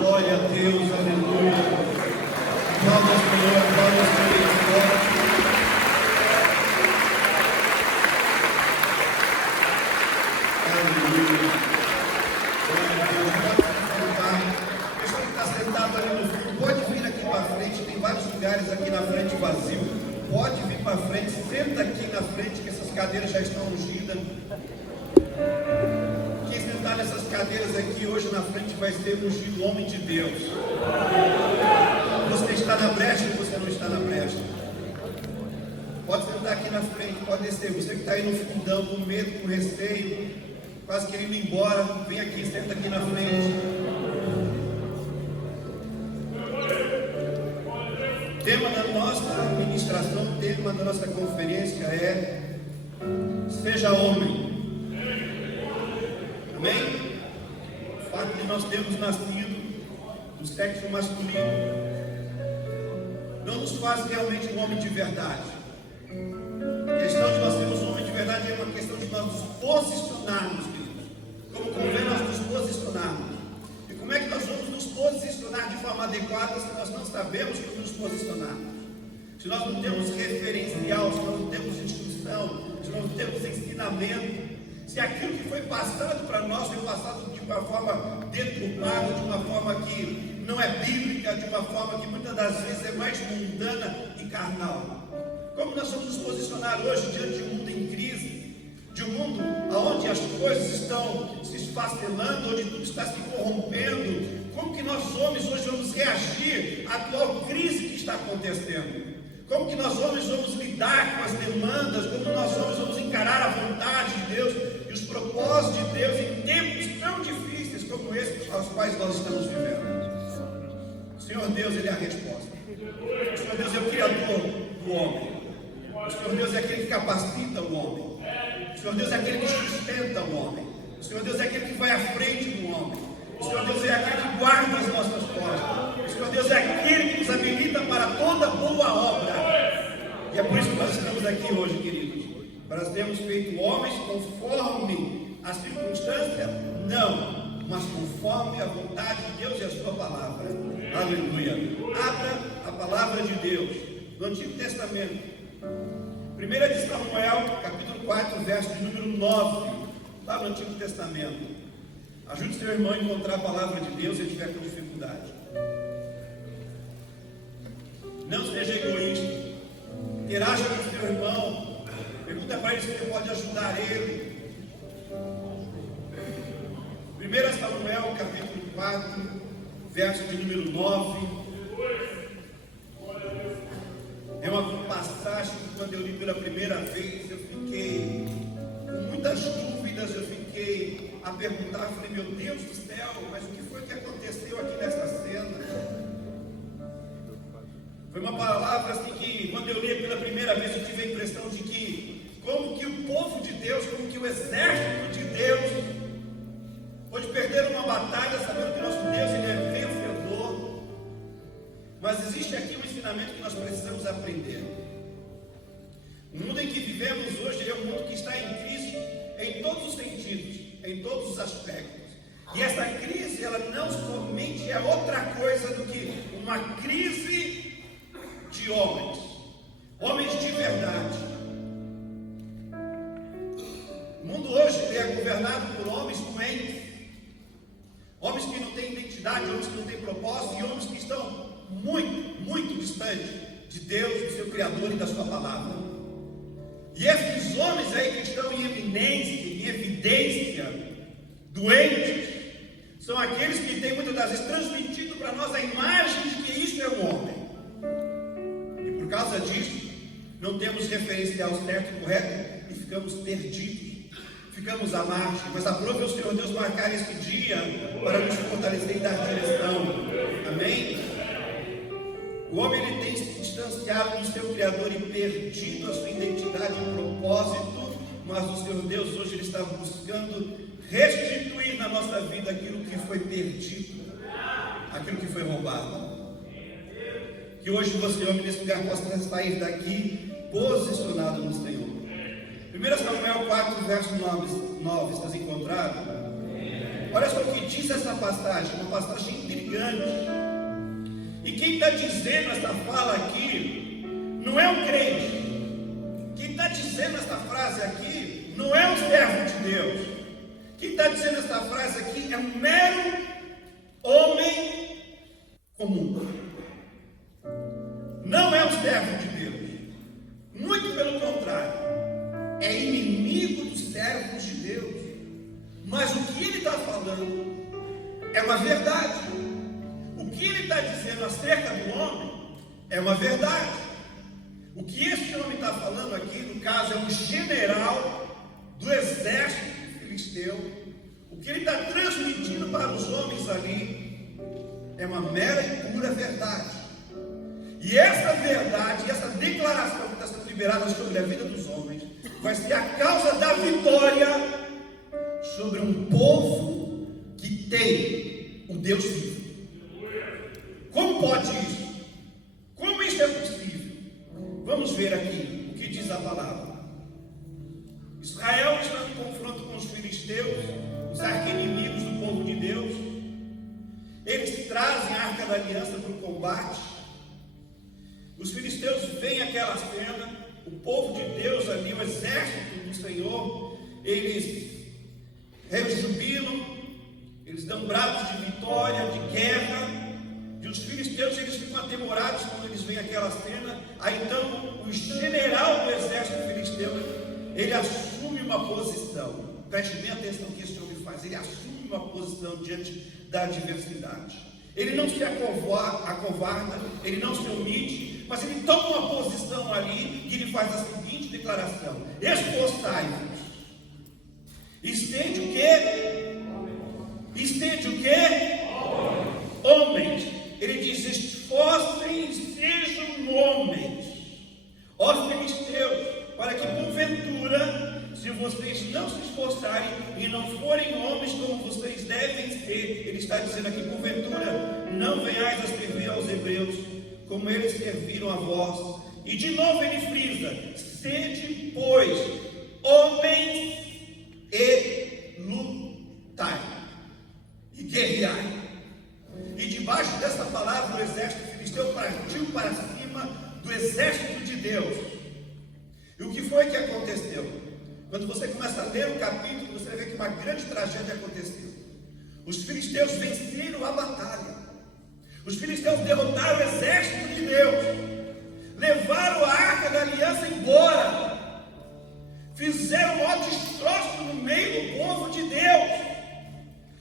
Glória a Deus, aleluia. Aplauda ao Senhor, aplauda ao Senhor. Aleluia. Glória a Deus. Pessoal que está sentado ali no fundo, pode vir aqui para frente, tem vários lugares aqui na frente vazio. Pode vir para frente, senta aqui na frente, que essas cadeiras já estão ungidas. Quem sentar nessas cadeiras aqui hoje na frente vai ser ungido homem de Deus. Você está na brecha ou você não está na brecha? Pode sentar aqui na frente, pode descer. Você que está aí no fundão, com medo, com receio, quase querendo ir embora, vem aqui, senta aqui na frente. O tema da nossa ministração, o tema da nossa conferência é: seja homem. Amém? O fato de nós termos nascido do sexo masculino não nos faz realmente um homem de verdade. A questão de nós sermos um homem de verdade é uma questão de nós nos posicionarmos, queridos. Como convém nós nos posicionarmos. E como é que nós vamos nos posicionar de forma adequada se nós não sabemos como nos posicionarmos? Se nós não temos referencial, se nós não temos instrução, se nós não temos ensinamento, se aquilo que foi passado para nós foi passado de uma forma deturpada, de uma forma que não é bíblica, de uma forma que muitas das vezes é mais mundana e carnal. Como nós vamos nos posicionar hoje diante de um mundo em crise, de um mundo onde as coisas estão se esfacelando, onde tudo está se corrompendo? Como que nós homens hoje vamos reagir à atual crise que está acontecendo? Como que nós homens vamos lidar com as demandas? Como nós homens vamos encarar a vontade de Deus e os propósitos de Deus em tempos tão difíceis como esses aos quais nós estamos vivendo? O Senhor Deus, Ele é a resposta. O Senhor Deus é o Criador do homem. O Senhor Deus é aquele que capacita o homem. O Senhor Deus é aquele que sustenta o homem. O Senhor Deus é aquele que vai à frente do homem. O Senhor Deus é aquele que guarda as nossas costas. O Senhor Deus é aquele que nos habilita para toda boa obra. E é por isso que nós estamos aqui hoje, queridos. Para termos feito homens conforme a circunstância? Não, mas conforme a vontade de Deus e a sua palavra. Aleluia. Abra a palavra de Deus no Antigo Testamento. 1 de Samuel, capítulo 4, verso de número 9. Lá no Antigo Testamento. Ajude seu irmão a encontrar a palavra de Deus se ele estiver com dificuldade. Não seja egoísta. Interaja com o seu irmão. Pergunta para ele se você pode ajudar ele. 1 Samuel, capítulo 4, verso de número 9. É uma passagem que quando eu li pela primeira vez, eu fiquei com muitas dúvidas, eu fiquei a perguntar, eu falei, meu Deus do céu, mas o que foi que aconteceu aqui nessa cena? Foi uma palavra assim que, quando eu li pela primeira vez, eu tive a impressão de que, como que o povo de Deus, como que o exército de Deus, pode perder uma batalha, sabendo que nosso Deus ele é vencedor. Mas existe aqui um ensinamento que nós precisamos aprender. O mundo em que vivemos hoje é um mundo que está em crise em todos os sentidos, em todos os aspectos. E essa crise, ela não somente é outra coisa do que uma crise de homens, homens de verdade. O mundo hoje é governado por homens doentes, homens que não têm identidade, homens que não têm propósito e homens que estão muito, muito distantes de Deus, do seu Criador e da sua palavra. E esses homens aí que estão em eminência, em evidência, doentes, são aqueles que têm muitas das vezes transmitido para nós a imagem de que isso é um homem. E por causa disso, não temos referencial certo e correto e ficamos perdidos, ficamos à margem. Mas aprove o Senhor Deus marcar esse dia para nos fortalecer e dar direção. Amém? O homem ele tem se distanciado do seu Criador e perdido a sua identidade e propósito, mas o Senhor Deus hoje ele está buscando restituir na nossa vida aquilo que foi perdido, aquilo que foi roubado. Que hoje você, homem, nesse lugar, possa sair daqui posicionado no Senhor. 1 Samuel 4, verso 9, estás encontrado? Olha só o que diz essa passagem, uma passagem gigante. E quem está dizendo essa fala aqui não é um crente. Quem está dizendo essa frase aqui não é um servo de Deus. Quem está dizendo essa frase aqui é um mero homem comum. Não é um servo de Deus. Muito pelo contrário. É inimigo dos servos de Deus. Mas o que ele está falando é uma verdade. O que ele está dizendo acerca do homem é uma verdade. O que esse homem está falando aqui, no caso, é um general do exército filisteu. O que ele está transmitindo para os homens ali é uma mera e pura verdade. E essa verdade, essa declaração que está sendo liberada sobre a vida dos homens, vai ser a causa da vitória sobre um povo que tem o Deus vivo. Como pode isso? Como isso é possível? Vamos ver aqui o que diz a palavra. Israel está em confronto com os filisteus, os arqui-inimigos do povo de Deus. Eles trazem a Arca da Aliança para o combate. Os filisteus veem aquela cena, o povo de Deus ali, o exército do Senhor, eles rejubilam, eles dão brados de vitória, de guerra. E os filisteus, eles ficam atemorados quando eles veem aquela cena. Aí então o general do exército filisteu, ele assume uma posição. Preste bem atenção no que esse homem faz. Ele assume uma posição diante da adversidade. Ele não se acovarda, ele não se omite, mas ele toma uma posição ali e ele faz a seguinte declaração: esforçai-vos. Estende o quê? Estende o quê? Homens. Ele diz: esforcem e sejam homens, ó filisteus, para que porventura, se vocês não se esforçarem e não forem homens como vocês devem ser, ele está dizendo aqui, porventura, não venhais a servir aos hebreus, como eles serviram a vós. E de novo ele frisa: sede, pois, homens e lutai, e guerreai. E debaixo dessa palavra, o exército filisteu partiu para cima do exército de Deus. E o que foi que aconteceu? Quando você começa a ler o capítulo, você vai ver que uma grande tragédia aconteceu. Os filisteus venceram a batalha. Os filisteus derrotaram o exército de Deus. Levaram a Arca da Aliança embora. Fizeram um maior destroço no meio do povo de Deus.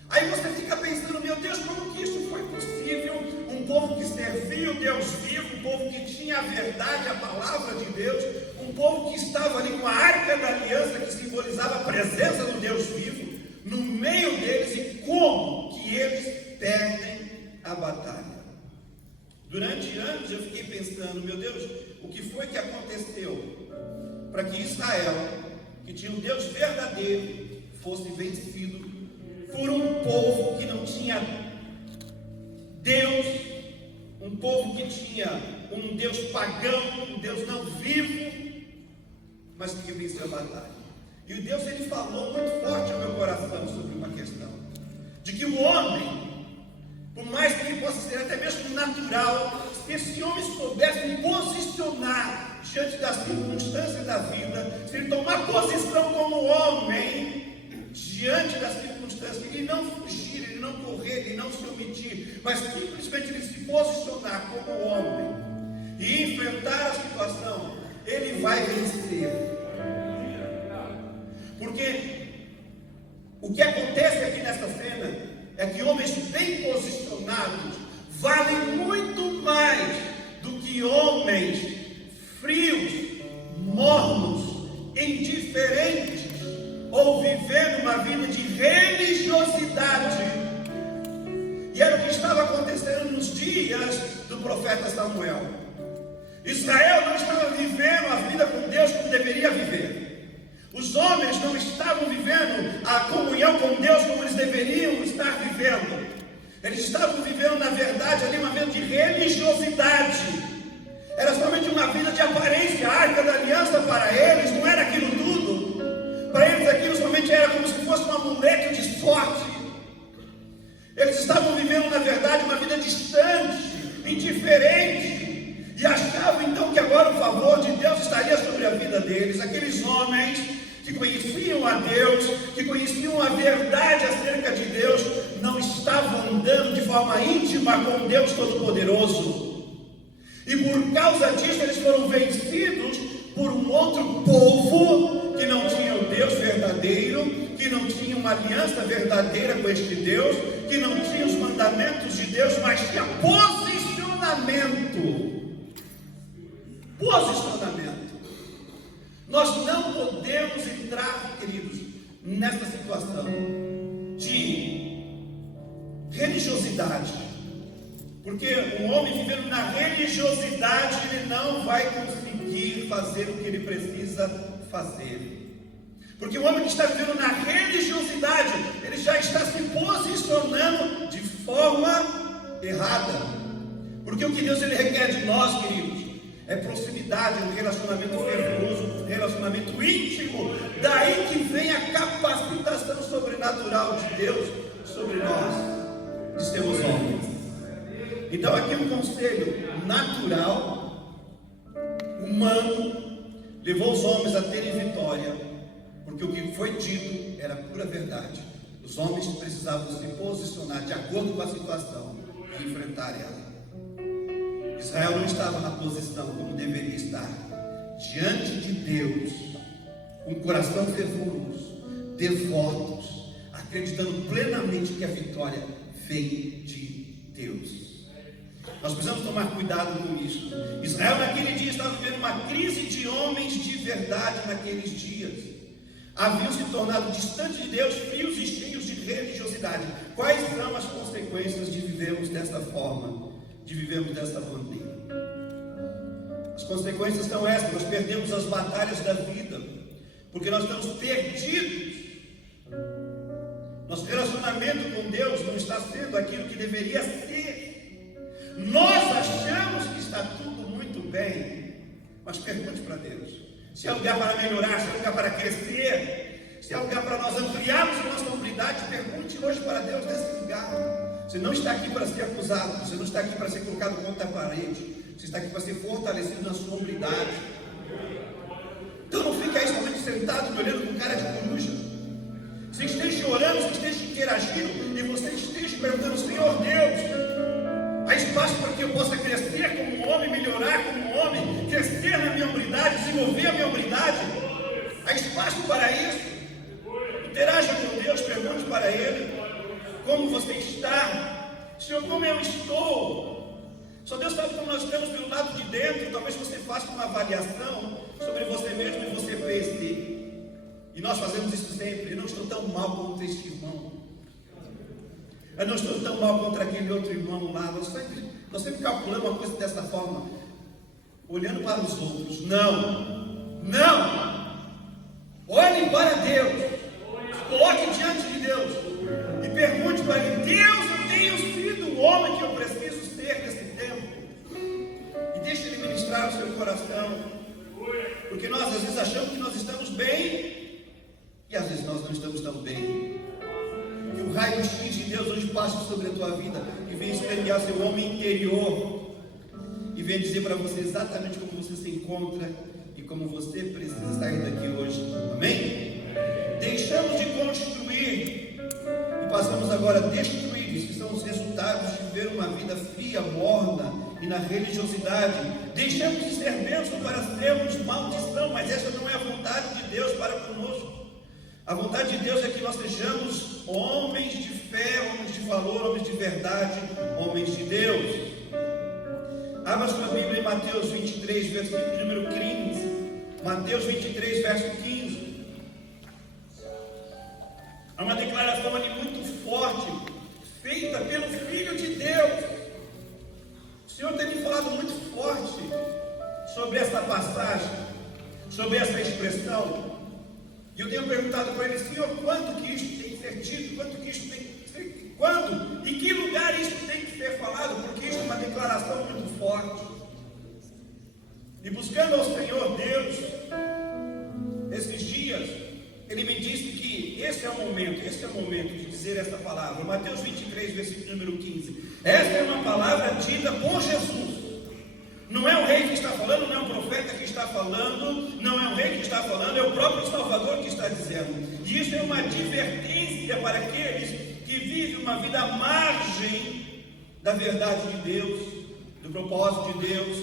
Aí você fica pensando: meu Deus, como que isso foi possível? Um povo que servia o Deus vivo, um povo que tinha a verdade, a palavra de Deus, um povo que estava ali com a Arca da Aliança, que simbolizava a presença do Deus vivo, no meio deles, e como que eles perdem a batalha? Durante anos eu fiquei pensando: meu Deus, o que foi que aconteceu para que Israel, que tinha um Deus verdadeiro, fosse vencido por um povo que não tinha Deus, um povo que tinha um Deus pagão, um Deus não vivo, mas que venceu a batalha? E o Deus, ele falou muito forte ao meu coração sobre uma questão, de que o homem, por mais que ele possa ser até mesmo natural, se esse homem soubesse posicionar diante das circunstâncias da vida, se ele tomar posição como homem diante das circunstâncias, ele não fugir, ele não correr, ele não se omitir, mas simplesmente ele se posicionar como homem e enfrentar a situação, ele vai vencer. Porque o que acontece aqui nessa cena é que homens bem posicionados valem muito mais do que homens frios, mornos, indiferentes, ou vivendo uma vida de religiosidade. E era o que estava acontecendo nos dias do profeta Samuel. Israel não estava vivendo a vida com Deus como deveria viver. Os homens não estavam vivendo a comunhão com Deus como eles deveriam estar vivendo. Eles estavam vivendo, na verdade, ali uma vida de religiosidade. Era somente uma vida de aparência. A Arca da Aliança para eles não era aquilo tudo. Para eles aquilo somente era como se fosse um amuleto de sorte. Eles estavam vivendo, na verdade, uma vida vida deles, aqueles homens que conheciam a Deus, que conheciam a verdade acerca de Deus, não estavam andando de forma íntima com Deus Todo-Poderoso. E por causa disso eles foram vencidos por um outro povo que não tinha o Deus verdadeiro, que não tinha uma aliança verdadeira com este Deus, que não tinha os mandamentos de Deus, mas tinha posicionamento. Posicionamento. Nós não podemos entrar, queridos, nessa situação de religiosidade, porque um homem vivendo na religiosidade, ele não vai conseguir fazer o que ele precisa fazer. Porque o homem que está vivendo na religiosidade, ele já está se posicionando de forma errada. Porque o que Deus ele requer de nós, queridos, é proximidade, um relacionamento fervoroso, um relacionamento íntimo. Daí que vem a capacitação sobrenatural de Deus sobre nós, de sermos homens. Então aqui um conselho natural, humano, levou os homens a terem vitória, porque o que foi dito era pura verdade. Os homens precisavam se posicionar de acordo com a situação e enfrentar ela. Israel não estava na posição como deveria estar, diante de Deus, com o coração fervoroso, devotos, acreditando plenamente que a vitória vem de Deus. Nós precisamos tomar cuidado com isso. Israel naquele dia estava vivendo uma crise de homens de verdade naqueles dias. Haviam se tornado distantes de Deus, frios e cheios de religiosidade. Quais são as consequências de vivermos dessa forma? De vivermos dessa maneira? As consequências são essas: nós perdemos as batalhas da vida, porque nós estamos perdidos. Nosso relacionamento com Deus não está sendo aquilo que deveria ser. Nós achamos que está tudo muito bem, mas pergunte para Deus se há lugar para melhorar, se há lugar para crescer, se há lugar para nós ampliarmos a nossa humildade. Pergunte hoje para Deus nesse lugar. Você não está aqui para ser acusado, você não está aqui para ser colocado contra a parede, você está aqui para ser fortalecido na sua humildade. Então não fique aí somente sentado me olhando com cara de coruja. Você esteja orando, você esteja interagindo e você esteja perguntando: Senhor Deus, há espaço para que eu possa crescer como um homem, melhorar como um homem, crescer na minha humildade, desenvolver a minha humildade. Há espaço para isso. Interaja com Deus, pergunte para Ele: como você está? Senhor, como eu estou? Só Deus sabe como nós estamos pelo lado de dentro. Talvez você faça uma avaliação sobre você mesmo e você pense: e nós fazemos isso sempre, eu não estou tão mal contra este irmão, eu não estou tão mal contra aquele outro irmão lá. Nós sempre calculamos uma coisa dessa forma, olhando para os outros. Não. Olhe para Deus, se coloque diante de Deus e pergunte para Ele: Deus, eu tenho sido o homem que eu preciso ser nesse tempo? E deixe Ele ministrar o seu coração, porque nós às vezes achamos que nós estamos bem e às vezes nós não estamos tão bem. Que o raio X de Deus hoje passe sobre a tua vida e venha esfregar seu homem interior e venha dizer para você exatamente como você se encontra e como você precisa sair daqui hoje. Amém? Deixamos de construir e passamos agora a destruir. Isso são os resultados de viver uma vida fria, morna e na religiosidade. Deixamos de ser bênção para sermos maldição, mas essa não é a vontade de Deus para conosco. A vontade de Deus é que nós sejamos homens de fé, homens de valor, homens de verdade, homens de Deus. Abra sua Bíblia em Mateus 23, versículo número 15. Mateus 23, verso 15. Há uma declaração ali muito forte, feita pelo Filho de Deus. O Senhor tem me falado muito forte sobre essa passagem, sobre essa expressão. E eu tenho perguntado para Ele: Senhor, quando que isso tem que ser dito? Quando que isso tem que ser... Quando? Em que lugar isso tem que ser falado? Porque isso é uma declaração muito forte. E buscando ao Senhor Deus, esses dias, Ele me disse que esse é o momento de dizer essa palavra. Mateus 23, versículo número 15. Essa é uma palavra dita por Jesus Não é o rei que está falando, não é o profeta que está falando, não é o rei que está falando, é o próprio Salvador que está dizendo. E isso é uma advertência para aqueles que vivem uma vida à margem da verdade de Deus, do propósito de Deus,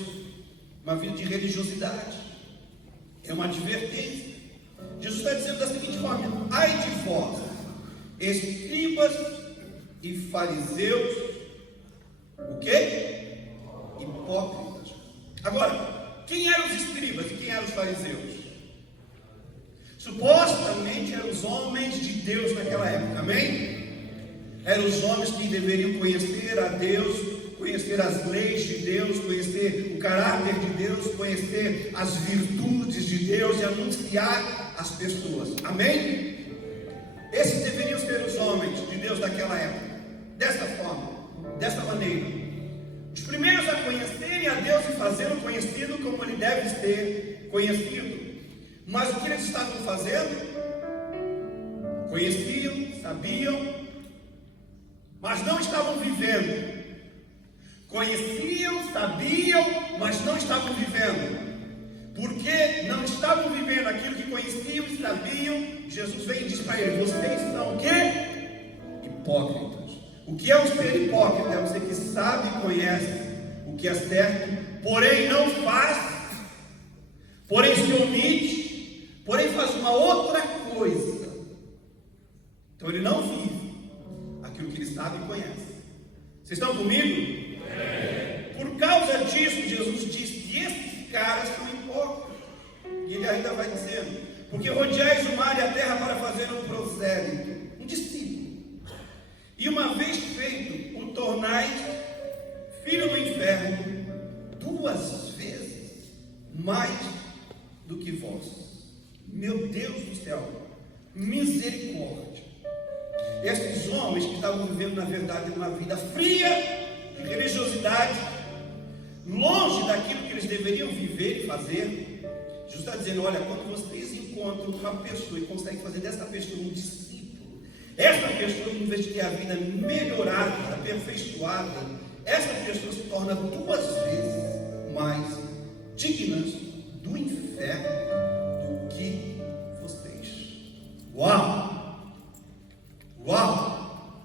uma vida de religiosidade. É uma advertência. Jesus está dizendo da seguinte forma: ai de vós, escribas e fariseus, o quê? Hipócritas. Agora, quem eram os escribas e quem eram os fariseus? Supostamente eram os homens de Deus naquela época, amém? Eram os homens que deveriam conhecer a Deus, conhecer as leis de Deus, conhecer o caráter de Deus, conhecer as virtudes de Deus e anunciar às pessoas, amém? Esses deveriam ser os homens de Deus daquela época, desta forma, desta maneira. Os primeiros a conhecerem a Deus e fazê-lo conhecido como ele deve ser conhecido. Mas o que eles estavam fazendo? Conheciam, sabiam, mas não estavam vivendo. Conheciam, sabiam, mas não estavam vivendo. Porque não estavam vivendo aquilo que conheciam e sabiam, Jesus vem e diz para eles: vocês são o quê? Hipócritas. O que é um ser hipócrita? É você que sabe e conhece o que é certo, porém não faz, porém se omite, porém faz uma outra coisa. Então ele não vive aquilo que ele sabe e conhece. Vocês estão comigo? Por causa disso, Jesus diz que esses caras são hipócritas. E ele ainda vai dizendo: porque rodeais o mar e a terra para fazer um prosélito, um discípulo. E uma vez feito, o tornais filho do inferno 2 vezes mais do que vós. Meu Deus do céu, misericórdia. Esses homens que estavam vivendo, na verdade, uma vida fria de religiosidade, longe daquilo que eles deveriam viver e fazer, Jesus está dizendo: olha, quando vocês encontram uma pessoa e conseguem fazer dessa pessoa um discípulo, essa pessoa, em vez de ter a vida melhorada, aperfeiçoada, essa pessoa se torna 2 vezes mais dignas do inferno do que vocês. Uau! Uau!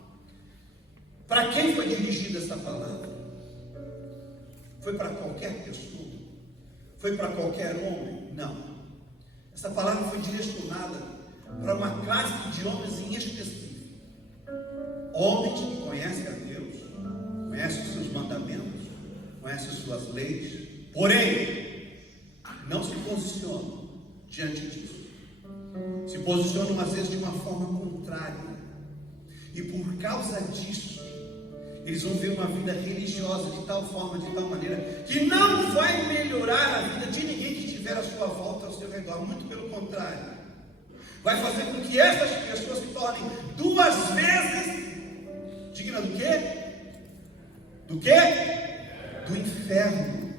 Para quem foi dirigida essa palavra? Foi para qualquer pessoa? Foi para qualquer homem? Não. Essa palavra foi direcionada para uma classe de homens em específico. Homens que conhecem a Deus, conhecem os seus mandamentos, conhecem as suas leis, porém não se posicionam diante disso. Se posicionam às vezes de uma forma contrária. E por causa disso, eles vão ver uma vida religiosa de tal forma, de tal maneira, que não vai melhorar a vida de ninguém que estiver à sua volta, ao seu redor. Muito pelo contrário. Vai fazer com que essas pessoas se tornem 2 vezes dignas do quê? Do quê? Do inferno.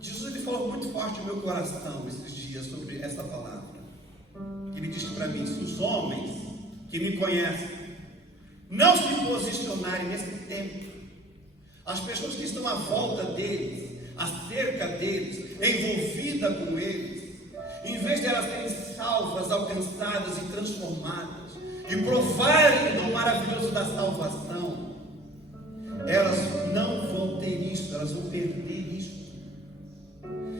Jesus, ele falou muito forte no meu coração esses dias sobre essa palavra. Ele disse para mim: se os homens que me conhecem não se posicionarem nesse tempo, as pessoas que estão à volta deles, acerca deles, envolvidas com eles, em vez de elas serem salvas, alcançadas e transformadas, e provarem do maravilhoso da salvação, elas não vão ter isso, elas vão perder isso.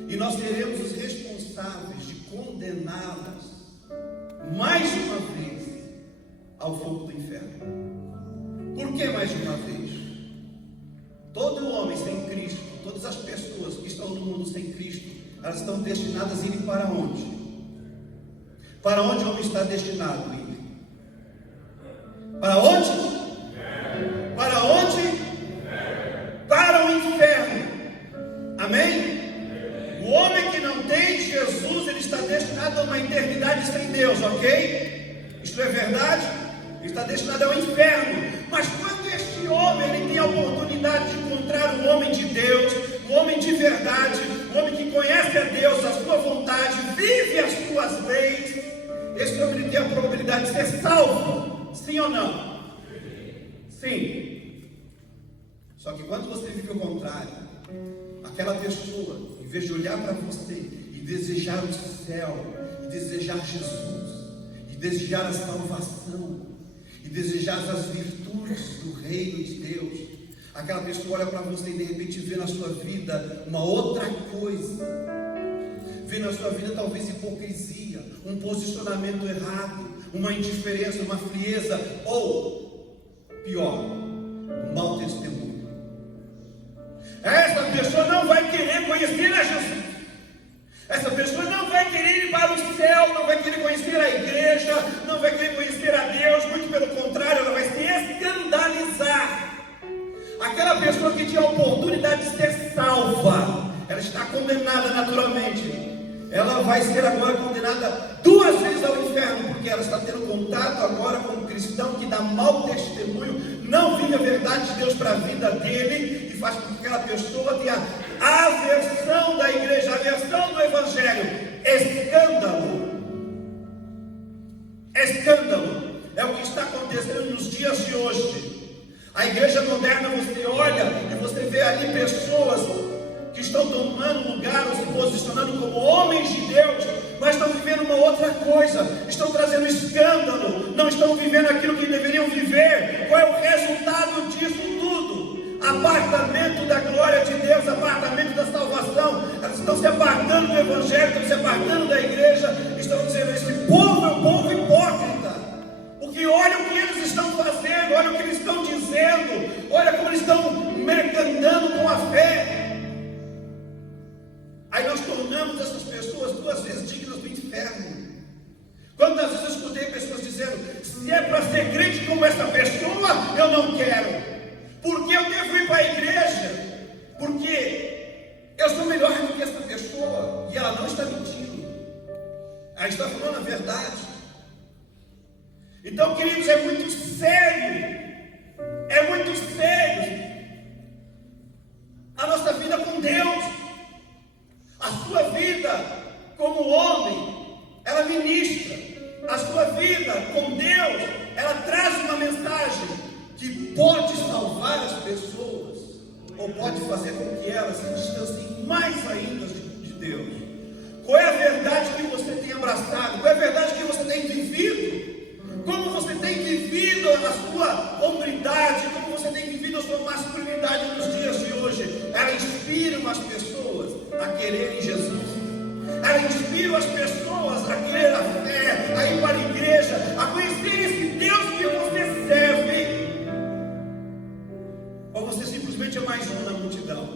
E nós seremos os responsáveis de condená-las mais uma vez ao fogo do inferno. Por que mais uma vez? Todo homem sem Cristo, todas as pessoas que estão no mundo sem Cristo, elas estão destinadas a ir para onde? Para onde o homem está destinado a ir? Para onde? Para onde? Para o inferno. Amém? O homem que não tem Jesus, ele está destinado a uma eternidade sem Deus, ok? Isto é verdade? Ele está destinado ao inferno. Mas quando este homem ele tem a oportunidade de encontrar um homem de Deus, um homem de verdade, um homem que conhece a Deus, a sua vontade, vive as suas leis, esse homem ele tem a probabilidade de ser salvo. Sim ou não? Sim. Só que quando você vive o contrário, aquela pessoa, em vez de olhar para você e desejar o céu, e desejar Jesus, e desejar a salvação, e desejar as virtudes do reino de Deus, aquela pessoa olha para você e de repente vê na sua vida uma outra coisa, vê na sua vida talvez hipocrisia, um posicionamento errado, uma indiferença, uma frieza, ou pior, um mau testemunho. Essa pessoa não vai querer conhecer a Jesus, essa pessoa não vai querer ir para o céu, não vai querer conhecer a igreja, não vai querer conhecer a Deus, muito pelo contrário, ela vai se escandalizar. Aquela pessoa que tinha a oportunidade de ser salva, ela está condenada naturalmente. Ela vai ser agora condenada 2 vezes ao inferno, porque ela está tendo contato agora com um cristão que dá mau testemunho, não vive a verdade de Deus para a vida dele, e faz com que aquela pessoa tenha aversão da igreja, aversão do evangelho. Escândalo. Escândalo é o que está acontecendo nos dias de hoje. A igreja moderna, você olha e você vê ali pessoas que estão tomando lugar ou se posicionando como homens de Deus, mas estão vivendo uma outra coisa, estão trazendo escândalo, não estão vivendo aquilo que deveriam viver. Qual é o resultado disso tudo? Apartamento da glória de Deus, apartamento da salvação. Elas estão se apartando do evangelho, estão se apartando da igreja, estão dizendo: esse povo é um povo hipócrita, porque olha o que eles estão fazendo, olha o que eles estão dizendo, olha como eles estão mercandando com a fé. Aí nós tornamos essas pessoas 2 vezes dignas do inferno. Quantas vezes eu escutei pessoas dizendo: se é para ser crente como essa pessoa, eu não quero, porque eu devo ir para a igreja, porque eu sou melhor do que essa pessoa. E ela não está mentindo, ela está falando a verdade. Então, queridos, é muito sério, é muito sério a nossa vida com Deus. A sua vida como homem, ela ministra. A sua vida com Deus, ela traz uma mensagem que pode salvar as pessoas, ou pode fazer com que elas se distanciem mais ainda de Deus. Qual é a verdade que você tem abraçado? Qual é a verdade que você tem vivido? Como você tem vivido a sua hombridade? Como você tem vivido a sua masculinidade nos dias de hoje? Ela inspira as pessoas a quererem Jesus. Ela inspira as pessoas a querer a fé, a ir para a igreja, a conhecer esse Deus que você serve. Ou você simplesmente é mais um na multidão?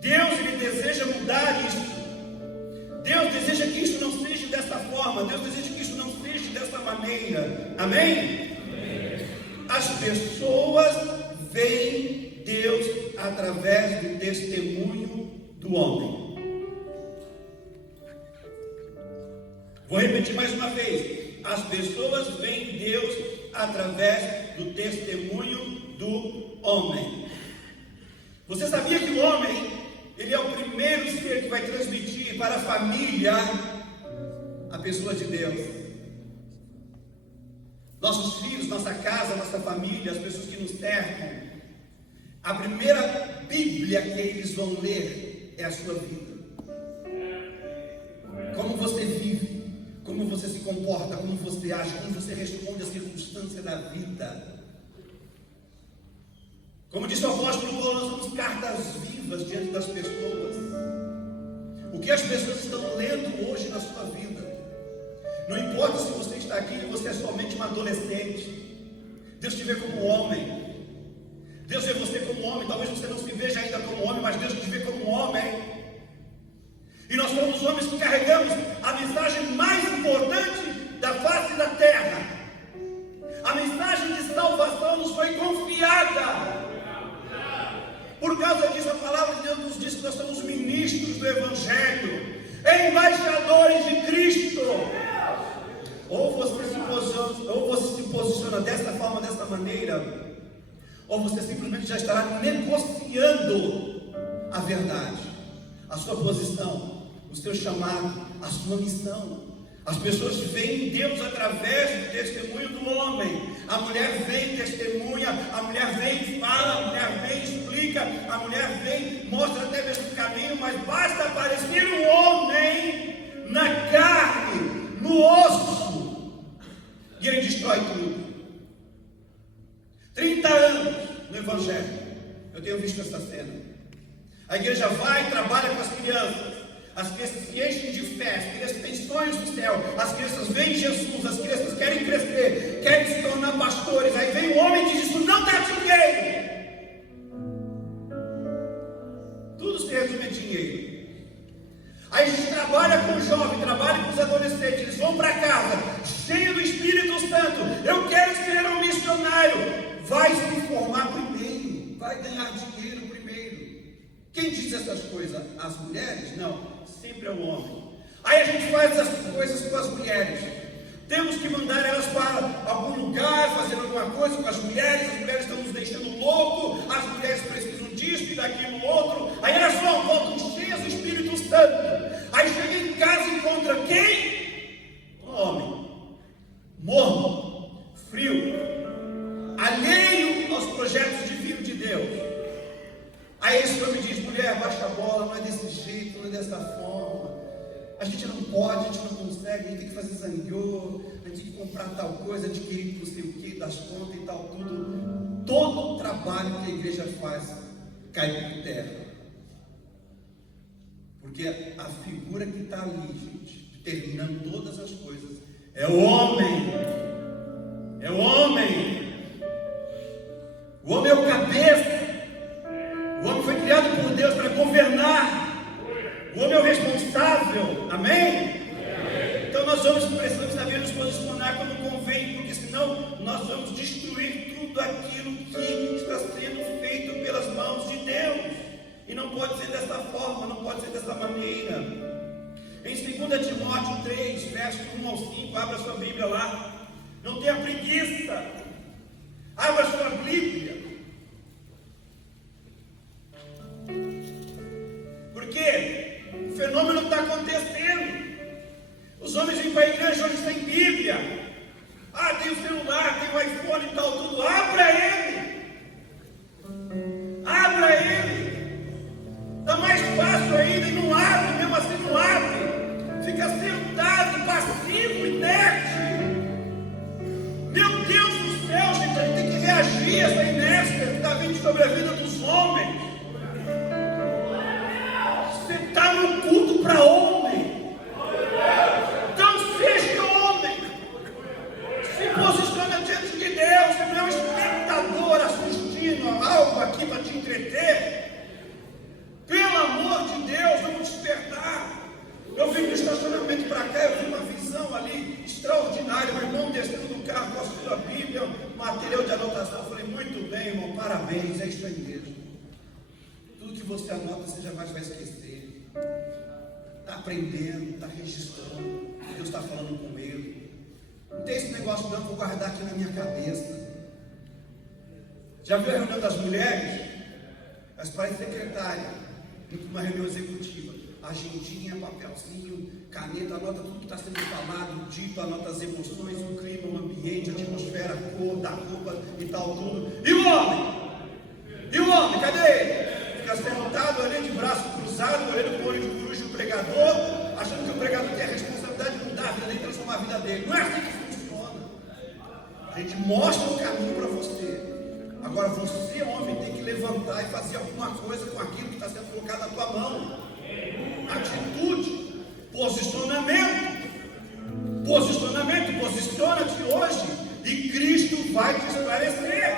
Deus, Ele deseja mudar isso. Deus deseja que isso não seja dessa forma. Deus deseja que isso não seja dessa maneira. Amém? Amém. As pessoas veem Deus através do testemunho do homem. Vou repetir mais uma vez. As pessoas veem Deus através do testemunho do homem. Você sabia que o homem, ele é o primeiro ser que vai transmitir para a família a pessoa de Deus? Nossos filhos, nossa casa, nossa família, as pessoas que nos cercam, a primeira Bíblia que eles vão ler é a sua vida. Como você vive, como você se comporta, como você age, como você responde às circunstâncias da vida. Como disse o apóstolo Paulo, nós somos cartas vivas diante das pessoas. O que as pessoas estão lendo hoje na sua vida, não importa se você está aqui e você é somente um adolescente, Deus te vê como homem. Deus vê você como homem. Talvez você não se veja ainda como homem, mas Deus te vê como homem. E nós somos homens que carregamos a mensagem mais importante da face da terra. A mensagem de salvação nos foi confiada. Por causa disso, a palavra de Deus nos diz que nós somos ministros do Evangelho, embaixadores de Cristo. Ou você se posiciona dessa forma, dessa maneira, ou você simplesmente já estará negociando a verdade, a sua posição, o seu chamado, a sua missão. As pessoas veem Deus através do testemunho do homem. A mulher vem e testemunha, a mulher vem e fala, a mulher vem e explica, a mulher vem Evangelho. Eu tenho visto essa cena. A igreja vai e trabalha com as crianças. As crianças se enchem de fé, as crianças têm sonhos do céu, as crianças veem Jesus, as crianças querem crescer, querem se tornar pastores. Aí vem um homem que diz: isso não dá dinheiro. Tudo se resume a dinheiro. Aí a gente trabalha com o jovem, trabalha com os adolescentes, eles vão para casa, cheio do Espírito Santo. Eu quero ser um missionário. Vai se formar primeiro, vai ganhar dinheiro primeiro. Quem diz essas coisas? As mulheres? Não, sempre é o homem. Aí a gente faz as coisas com as mulheres. Temos que mandar elas para algum lugar, fazer alguma coisa com as mulheres estão nos deixando loucos, as mulheres precisam disso e daquilo outro. Aí elas voltam cheias do Espírito Santo. Aí chega em casa e encontra quem? Um homem morno, frio, alheio aos projetos divinos de Deus. Aí esse homem diz: mulher, baixa a bola, não é desse jeito, não é dessa forma. A gente não pode, a gente não consegue, a gente tem que fazer zangueô, a gente tem que comprar tal coisa, adquirir não sei o que, das contas e tal, tudo. Todo o trabalho que a igreja faz cai por terra. Porque a figura que está ali, gente, determinando todas as coisas, é o homem. É o homem. O homem é o cabeça. O homem foi criado por Deus para governar. O homem é o responsável. Amém? Então nós precisamos saber nos posicionar quando convém, porque senão nós vamos destruir tudo aquilo que está sendo feito pelas mãos de Deus. E não pode ser dessa forma, não pode ser dessa maneira. Em 2 Timóteo 3, versos 1 ao 5, abra sua Bíblia lá. Não tenha preguiça. Abra sua Bíblia. Porque o fenômeno está acontecendo. Os homens vêm para a igreja hoje sem Bíblia. Ah, tem o celular, tem o iPhone e tal, tudo. Abra ele. Abra ele. Está mais fácil ainda e não abre, mesmo assim não abre. Fica sentado, passivo, inerte. Meu Deus do céu, gente, a gente tem que reagir a essa inércia que está vindo sobre a vida dos homens. Você está no culto para homem. Então seja homem. Se posicione diante de Deus. Você não é um espectador assistindo algo aqui para te entreter. Pelo amor de Deus, vamos despertar. Eu vim do estacionamento para cá, eu vi uma visão ali extraordinária. O irmão descendo do carro com a sua Bíblia, material de anotação. Eu falei: muito bem, irmão, parabéns, é isso aí mesmo. Tudo que você anota, você jamais vai esquecer. Está aprendendo, está registrando. Deus está falando com ele. Não tem esse negócio, não, vou guardar aqui na minha cabeça. Já viu a reunião das mulheres? Elas parecem secretária. Uma reunião executiva, agendinha, papelzinho, caneta, anota tudo que está sendo falado, dito, anota as emoções, o clima, o ambiente, a atmosfera, a cor da roupa e tal, tudo. E o homem? E o homem, cadê ele? Fica sentado ali de braço cruzado, olhando para o olho de coruja o pregador, achando que o pregador tem a responsabilidade de mudar a vida dele, transformar a vida dele. Não é assim que funciona. A gente mostra o caminho para você. Agora você, homem, tem que levantar e fazer alguma coisa com aquilo que está sendo colocado na tua mão. Atitude, posicionamento. Posicionamento, posiciona-te hoje e Cristo vai te esclarecer.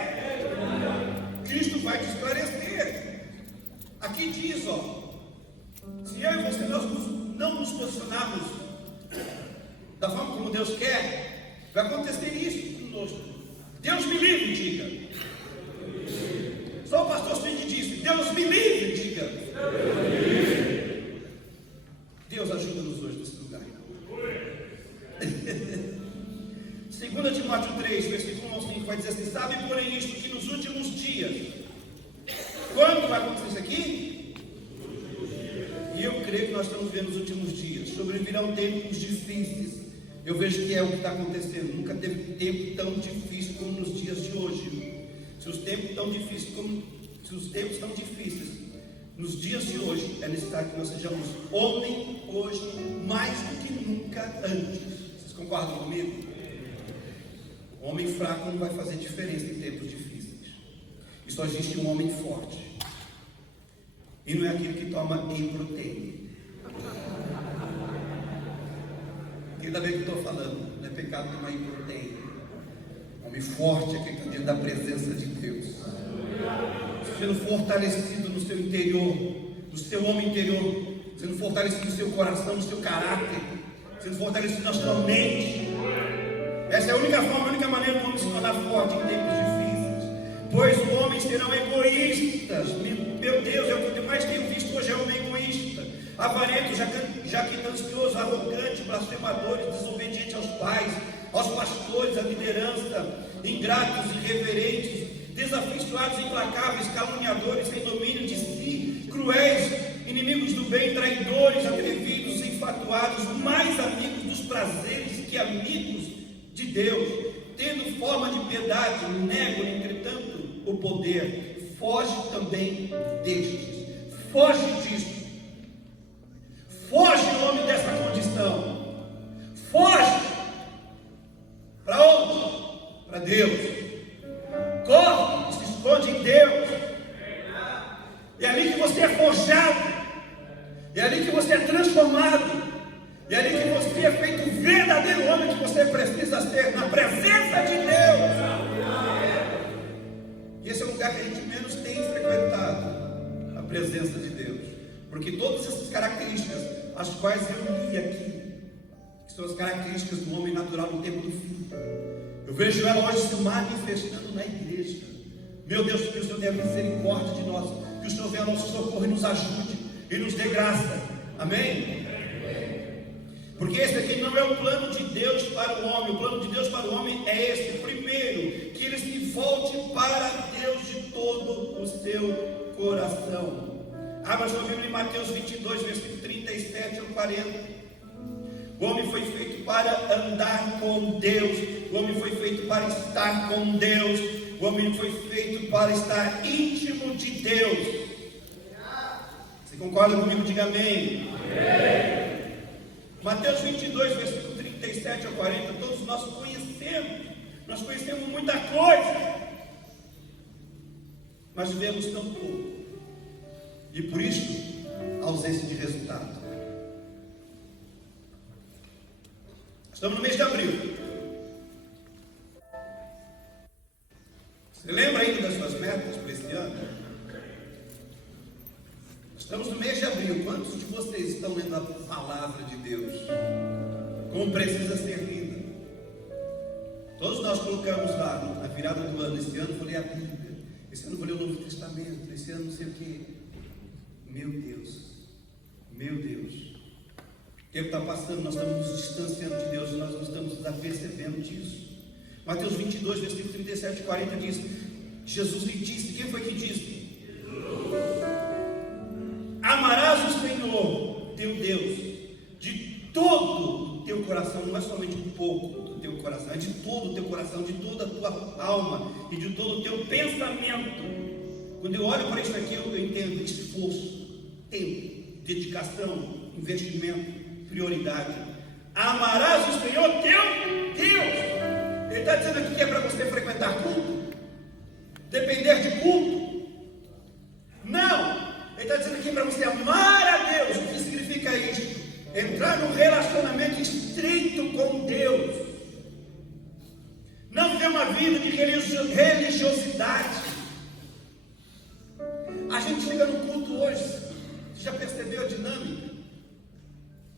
Cristo vai te esclarecer. Aqui diz, ó, se eu e você nós não nos posicionarmos da forma como Deus quer, vai acontecer isso conosco. Deus me livre, diga. Só o pastor Cid disse: Deus me livre, diga. Deus ajuda-nos hoje nesse lugar. 2 Timóteo 3, versículo 1 ao 5 vai dizer assim: sabe, porém, isto, que nos últimos dias. Quando vai acontecer isso aqui? E eu creio que nós estamos vendo nos últimos dias. Sobrevirão tempos difíceis. Eu vejo que é o que está acontecendo. Nunca teve tempo tão difícil como nos dias de hoje. Se os tempos estão difíceis, nos dias de hoje, é necessário que nós sejamos homem hoje mais do que nunca antes. Vocês concordam comigo? O homem fraco não vai fazer diferença em tempos difíceis. E só existe um homem forte. E não é aquele que toma whey protein. Ainda bem que eu estou falando, não é pecado tomar whey protein. Homem forte é aquele que está dentro da presença de Deus, sendo fortalecido no seu interior, no seu homem interior, sendo fortalecido no seu coração, no seu caráter, sendo fortalecido na sua mente. Essa é a única forma, a única maneira de se tornar forte em tempos difíceis. Pois os homens serão egoístas. Meu Deus, é o que eu mais tenho visto hoje, é homem egoísta, avarento, jactancioso, arrogante, blasfemadores, desobediente aos pais, aos pastores, à liderança, ingratos, irreverentes, desafeiçoados, implacáveis, caluniadores, sem domínio de si, cruéis, inimigos do bem, traidores, atrevidos, enfatuados, mais amigos dos prazeres que amigos de Deus, tendo forma de piedade, negam, entretanto, o poder. Foge também destes. Foge disso. Foge, homem, dessa condição. Foge. Para onde? Para Deus. Corre, se esconde em Deus. É ali que você é forjado. É ali que você é transformado. É ali que você é feito o verdadeiro homem que você precisa ser, na presença de Deus. E esse é o lugar que a gente menos tem frequentado, a presença de Deus. Porque todas essas características, as quais eu li aqui, que são as características do homem natural no tempo do fim, eu vejo ela hoje se manifestando na igreja. Meu Deus, que o Senhor tenha misericórdia de nós, que o Senhor venha ao nosso socorro e nos ajude e nos dê graça. Amém? Porque esse aqui não é o plano de Deus para o homem. O plano de Deus para o homem é esse: primeiro, que ele se volte para Deus de todo o seu coração. Abra sua Bíblia em Mateus 22, versículo 37 ao 40. O homem foi feito para andar com Deus. O homem foi feito para estar com Deus. O homem foi feito para estar íntimo de Deus. Você concorda comigo? Diga amém. Amém. Mateus 22, versículo 37 ao 40, todos nós conhecemos muita coisa, mas vivemos tão pouco, e por isso, a ausência de resultado. Estamos no mês de abril. Você lembra ainda das suas metas para esse ano? Estamos no mês de abril. Quantos de vocês estão lendo a palavra de Deus? Como precisa ser lida? Todos nós colocamos lá na virada do ano. Esse ano vou ler a Bíblia, esse ano vou ler o Novo Testamento, esse ano não sei o que. Meu Deus, o tempo está passando, nós estamos nos distanciando de Deus, nós não estamos apercebendo disso. Mateus 22, versículo 37 e 40 diz: Jesus lhe disse. Quem foi que disse? Amarás o Senhor teu Deus de todo o teu coração. Não é somente um pouco do teu coração, é de todo o teu coração, de toda a tua alma e de todo o teu pensamento. Quando eu olho para isso aqui, eu entendo esforço, tempo, dedicação, investimento, prioridade. Amarás o Senhor teu Deus. Ele está dizendo aqui que é para você frequentar culto, depender de culto. Não. Ele está dizendo aqui para você amar a Deus. O que significa isso? Entrar num relacionamento estreito com Deus. Não ter uma vida de religiosidade. A gente chega no culto hoje, você já percebeu a dinâmica?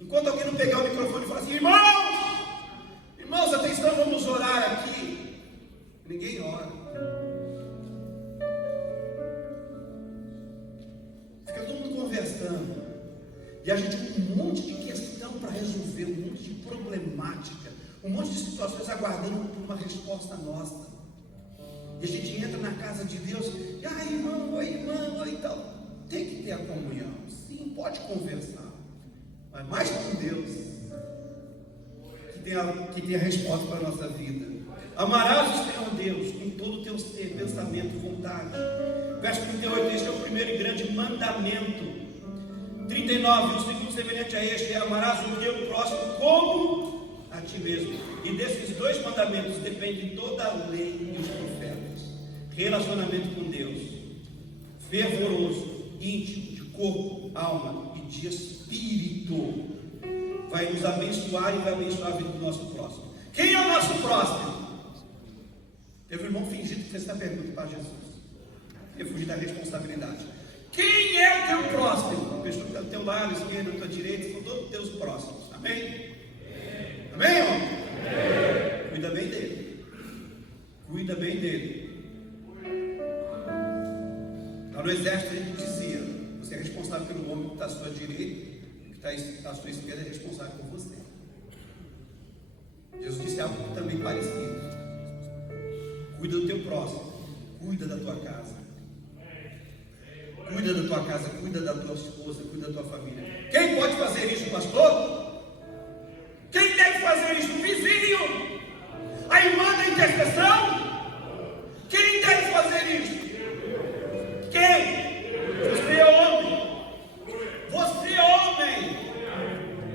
Enquanto alguém não pegar o microfone e falar assim: irmãos, atenção, vamos orar aqui. Ninguém ora. Fica todo mundo conversando, e a gente com um monte de questão para resolver, um monte de problemática, um monte de situações aguardando por uma resposta nossa. E a gente entra na casa de Deus, e irmão, oi irmã, oi tal. Tem que ter a comunhão, sim, pode conversar, mas mais com Deus, que tem a resposta para a nossa vida. Amarás o Senhor Deus com todo o teu ser, pensamento, vontade. Verso 38, este é o primeiro e grande mandamento. 39, o segundo semelhante a este é: amarás o teu próximo como a ti mesmo. E desses dois mandamentos depende toda a lei e os profetas. relacionamento com Deus, fervoroso, íntimo, de corpo, alma e de espírito, vai nos abençoar e vai abençoar a vida do nosso próximo. Quem é o nosso próximo? Teve um irmão fingido que fez essa pergunta para Jesus. Eu fugi da responsabilidade. Quem é o teu próximo? A pessoa que está do teu lado, esquerdo, da tua direita, são todos os teus próximos. Amém? Amém, homem? Cuida bem dele. Cuida bem dele. Lá no exército a gente dizia: você é responsável pelo homem que está à sua direita, o que está à sua esquerda é responsável por você. Jesus disse algo também parecido. Cuida do teu próximo, cuida da tua casa. Cuida da tua casa, cuida da tua esposa, cuida da tua família. Quem pode fazer isso, pastor? Quem deve fazer isso? O vizinho? A irmã da intercessão? Quem deve fazer isso? Quem? Você, homem. Você, homem,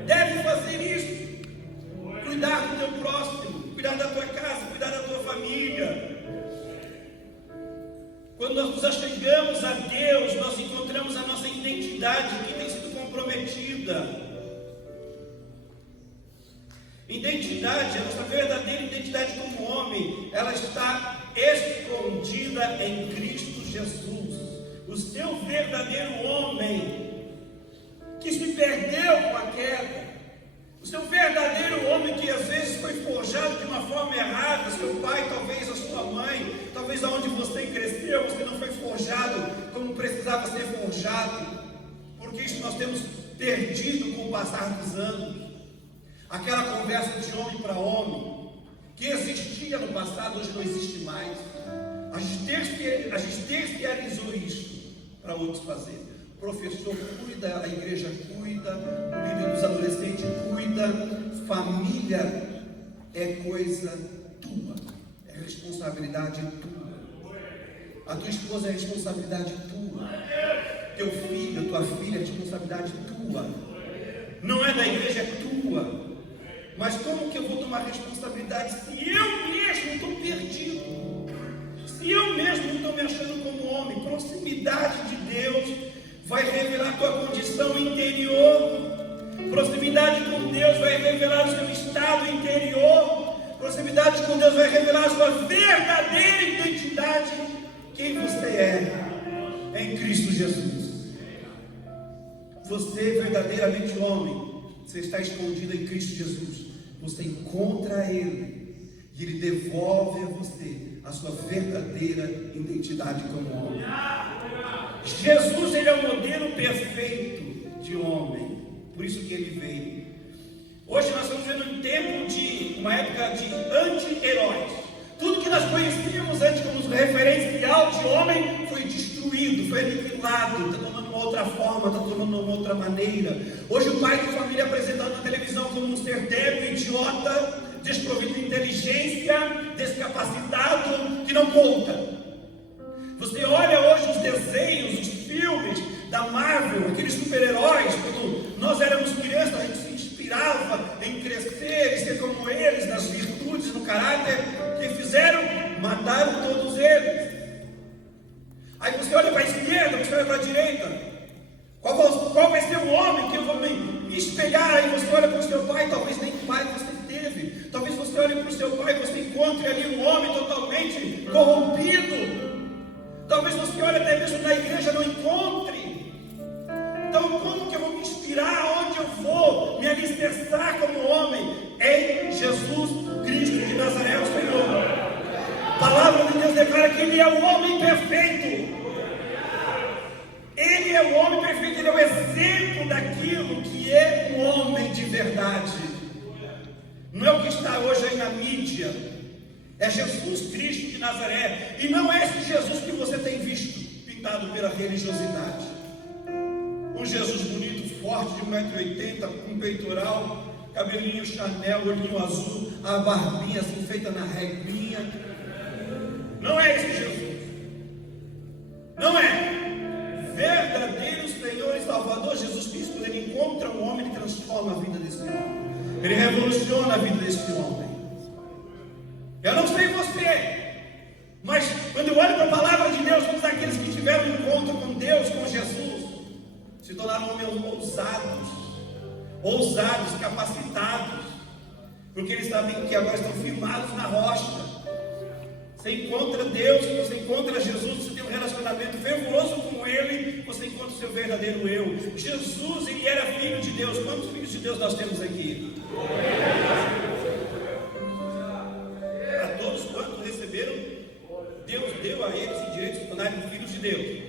deve fazer isso. Cuidar do teu próximo, cuidar da tua casa, cuidar da tua família. Quando nós nos achegamos a Deus, nós encontramos a nossa identidade que tem sido comprometida. Identidade, a nossa verdadeira identidade como homem, ela está escondida em Cristo Jesus. O seu verdadeiro homem, que se perdeu com a queda, o seu verdadeiro homem que às vezes foi forjado de uma forma errada, seu pai, talvez a sua mãe, talvez aonde você cresceu, você não foi forjado como precisava ser forjado, porque isso nós temos perdido com o passar dos anos. Aquela conversa de homem para homem, que existia no passado, hoje não existe mais. A gente terceirizou isso para outros fazerem. O professor cuida, a igreja cuida, o líder dos adolescentes cuida. Família é coisa tua, é responsabilidade tua. A tua esposa é responsabilidade tua. Teu filho, tua filha é responsabilidade tua. Não é da igreja, é tua. Mas como que eu vou tomar responsabilidade se eu mesmo estou perdido? Se eu mesmo não estou me achando como homem? Proximidade de Deus vai revelar a tua condição interior. Proximidade com Deus vai revelar o seu estado interior. Proximidade com Deus vai revelar a sua verdadeira identidade. Quem você é em Cristo Jesus. Você verdadeiramente homem, você está escondido em Cristo Jesus. Você encontra Ele e Ele devolve a você a sua verdadeira identidade como homem. Jesus, Ele é o modelo perfeito de homem. Por isso que Ele veio. Hoje nós estamos vivendo um tempo de uma época de anti-heróis. Tudo que nós conhecíamos antes como referencial de homem foi destruído, foi aniquilado, está tomando uma outra forma, está tomando uma outra maneira. Hoje o pai de família é apresentado na televisão como um ser débil, idiota, desprovido de inteligência, descapacitado, que não conta. Você olha hoje os desenhos, os filmes da Marvel, aqueles super-heróis, quando nós éramos crianças, a gente se inspirava em crescer e ser como eles, nas virtudes, no caráter que fizeram, mataram todos eles. Aí você olha para a esquerda, você olha para a direita, qual vai ser o homem que eu vou me espelhar? Aí você olha para o seu pai, talvez nem pai você teve, talvez você olhe para o seu pai e você encontre ali um homem totalmente corrompido. Talvez você olhe até mesmo na igreja, não encontre. Então como que eu vou me inspirar? Onde eu vou me alicerçar como homem? Em Jesus Cristo de Nazaré, o Senhor. A palavra de Deus declara que Ele é o homem perfeito. Ele é o homem perfeito, Ele é o exemplo daquilo que é um homem de verdade. Não é o que está hoje aí na mídia. É Jesus Cristo de Nazaré. E não é esse Jesus que você tem visto pintado pela religiosidade. Um Jesus bonito, forte, de 1,80 m, com peitoral, cabelinho Chanel, olhinho azul, a barbinha assim feita na regrinha. Não é esse Jesus. Não é. Verdadeiro Senhor e Salvador Jesus Cristo, Ele encontra um homem e transforma a vida desse homem. Ele revoluciona a vida desse homem. Eu não sei você, mas quando eu olho para a encontro com Deus, com Jesus, se tornaram homens ousados, capacitados, porque eles sabem que agora estão firmados na rocha. Você encontra Deus, você encontra Jesus, você tem um relacionamento fervoroso com Ele, você encontra o seu verdadeiro eu. Jesus, Ele era filho de Deus. Quantos filhos de Deus nós temos aqui? A todos quantos receberam, Deus deu a eles o direito de se tornarem filhos de Deus.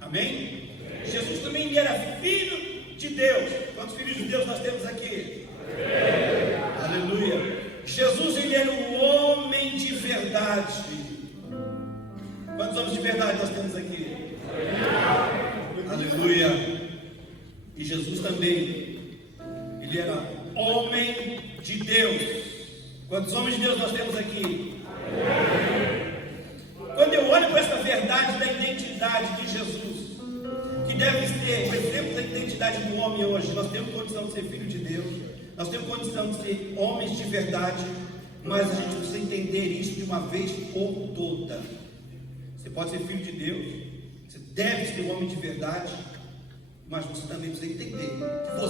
Amém? Jesus também Ele era filho de Deus. Quantos filhos de Deus nós temos aqui? Aleluia. Jesus, Ele era um homem de verdade. Quantos homens de verdade nós temos aqui? Aleluia. E Jesus também, Ele era homem de Deus. Quantos homens de Deus nós temos aqui? Quando eu olho para essa verdade da identidade de Jesus, que deve ser o exemplo da identidade do homem hoje, nós temos condição de ser filho de Deus, nós temos condição de ser homens de verdade, mas a gente precisa entender isso de uma vez por toda. Você pode ser filho de Deus, você deve ser um homem de verdade, mas você também precisa entender que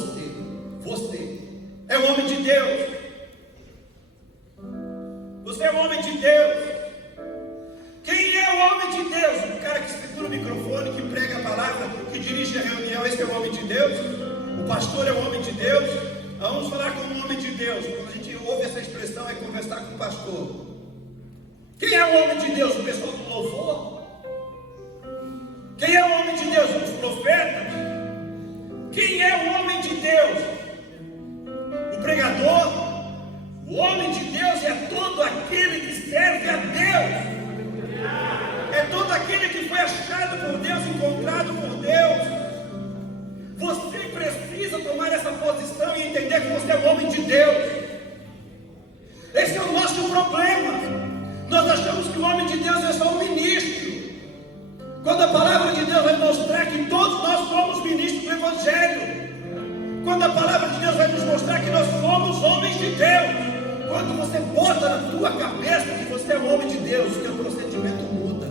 você é um homem de Deus. Você é um homem de Deus. Quem é o homem de Deus? O cara que segura o microfone, que prega a palavra, que dirige a reunião, esse é o homem de Deus. O pastor é o homem de Deus. Vamos falar como um homem de Deus. Quando a gente ouve essa expressão, é conversar com o pastor. Quem é o homem de Deus? O pessoal do louvor? Quem é o homem de Deus? Os profetas? Quem é o homem de Deus? O pregador? O homem de Deus é todo aquele que serve a Deus. É todo aquele que foi achado por Deus, encontrado por Deus. Você precisa tomar essa posição e entender que você é um homem de Deus. Esse é o nosso problema. Nós achamos que o homem de Deus é só um ministro, quando a palavra de Deus vai mostrar que todos nós somos ministros do Evangelho. Quando a palavra de Deus vai nos mostrar que nós somos homens de Deus. Quando você bota na tua cabeça que você é um homem de Deus, o teu procedimento muda,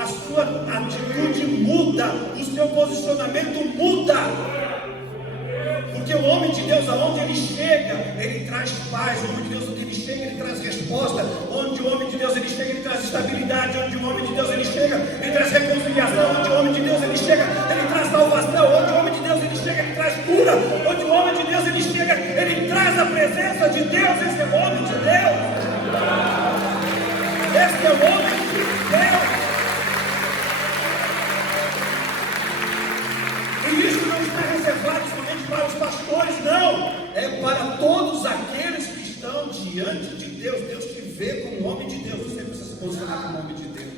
a sua atitude muda, o seu posicionamento muda. Porque o homem de Deus, aonde ele chega, ele traz paz. O homem de Deus, onde ele chega, ele traz resposta. Onde o homem de Deus ele chega, ele traz estabilidade. Onde o homem de Deus ele chega, ele traz reconciliação. Onde o homem de Deus ele chega, ele traz salvação. Onde o homem de Deus ele chega, ele traz cura. Onde o homem de Deus ele chega, ele traz a presença de Deus. Esse é o homem de Deus. Esse é o homem de Deus. E isso não está reservado somente para os pastores, não. É para todos aqueles que estão diante de Deus. Deus te vê como homem de Deus. Você precisa se posicionar como homem de Deus.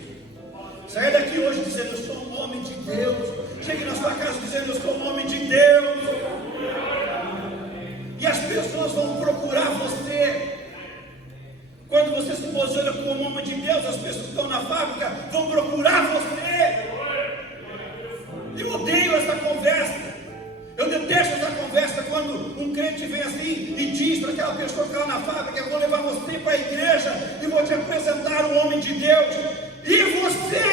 Saia daqui hoje dizendo: eu sou um homem de Deus. Chegue na sua casa dizendo: eu sou um homem de Deus. E as pessoas vão procurar você. Quando você se posiciona como um homem de Deus, as pessoas que estão na fábrica vão procurar você. Eu odeio essa conversa. Eu detesto essa conversa quando um crente vem assim e diz para aquela pessoa que está na fábrica: eu vou levar você para a igreja e vou te apresentar um homem de Deus. E você?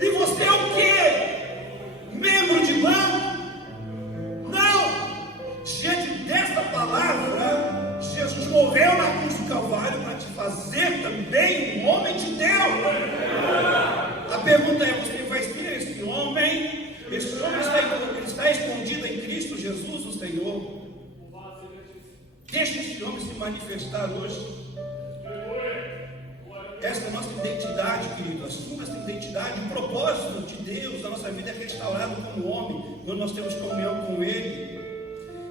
E você é o quê? Membro de banco? Não! Diante dessa palavra, Jesus morreu na cruz do Calvário para te fazer também um homem de Deus. A pergunta é: você vai ser esse homem? Esse homem está escondido em Cristo Jesus, o Senhor. Deixe esse homem se manifestar hoje. Essa é a nossa identidade, querido. Assuma essa identidade. O propósito de Deus na nossa vida é restaurado como homem, quando nós temos comunhão com Ele.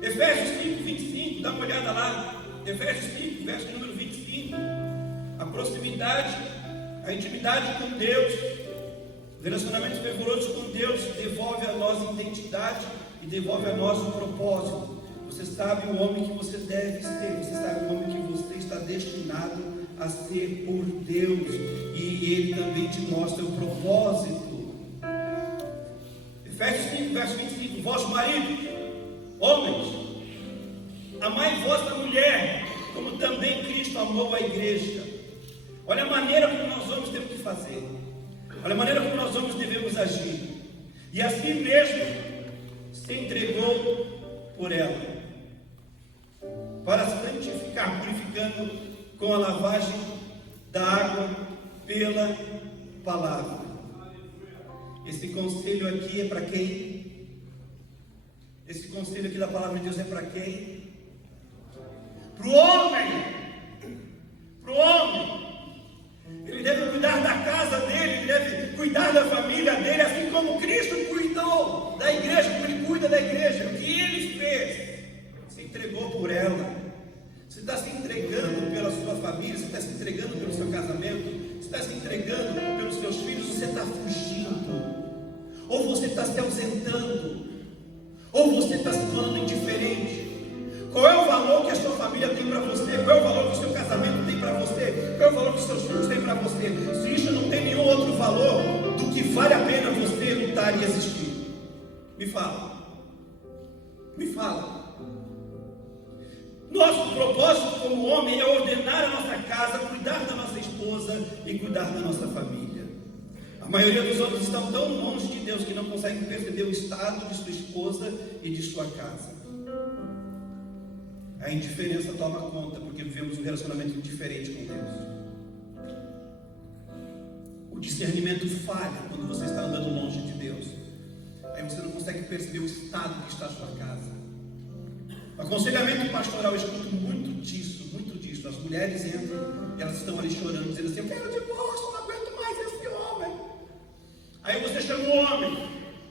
Efésios 5, 25, dá uma olhada lá. Efésios 5, verso número 25. A proximidade, a intimidade com Deus, relacionamentos fervorosos com Deus, devolve a nós identidade e devolve a nós o propósito. Você sabe o homem que você deve ser, você sabe o homem que você está destinado a ser por Deus, e Ele também te mostra o propósito. Efésios 5, verso 25: vós maridos, homens, amai vossa mulher, como também Cristo amou a igreja. Olha a maneira como nós homens temos que fazer. Olha a maneira como nós homens devemos agir. E assim mesmo se entregou por ela, para santificar, purificando com a lavagem da água pela palavra. Esse conselho aqui é para quem? Esse conselho aqui da palavra de Deus é para quem? Para o homem. Para o homem. Ele deve cuidar da casa dele, ele deve cuidar da família dele, assim como Cristo cuidou da igreja, como ele cuida da igreja. O que ele fez? Se entregou por ela. Você está se entregando pela sua família, você está se entregando pelo seu casamento, você está se entregando pelos seus filhos, você está fugindo, ou você está se ausentando, ou você está se tornando indiferente. Qual é o valor que a sua família tem para você? Qual é o valor que o seu casamento tem para você? Qual é o valor que os seus filhos têm para você? Se isso não tem nenhum outro valor do que vale a pena você lutar e existir, me fala. Me fala. Nosso propósito como homem é ordenar a nossa casa, cuidar da nossa esposa e cuidar da nossa família. A maioria dos homens estão tão longe de Deus que não conseguem perceber o estado de sua esposa e de sua casa. A indiferença toma conta porque vivemos um relacionamento diferente com Deus. O discernimento falha quando você está andando longe de Deus. Aí você não consegue perceber o estado que está a sua casa. O aconselhamento pastoral, eu escuto muito disso, muito disso. As mulheres entram e elas estão ali chorando, dizendo assim: eu quero divórcio, não aguento mais esse homem. Aí você chama o homem,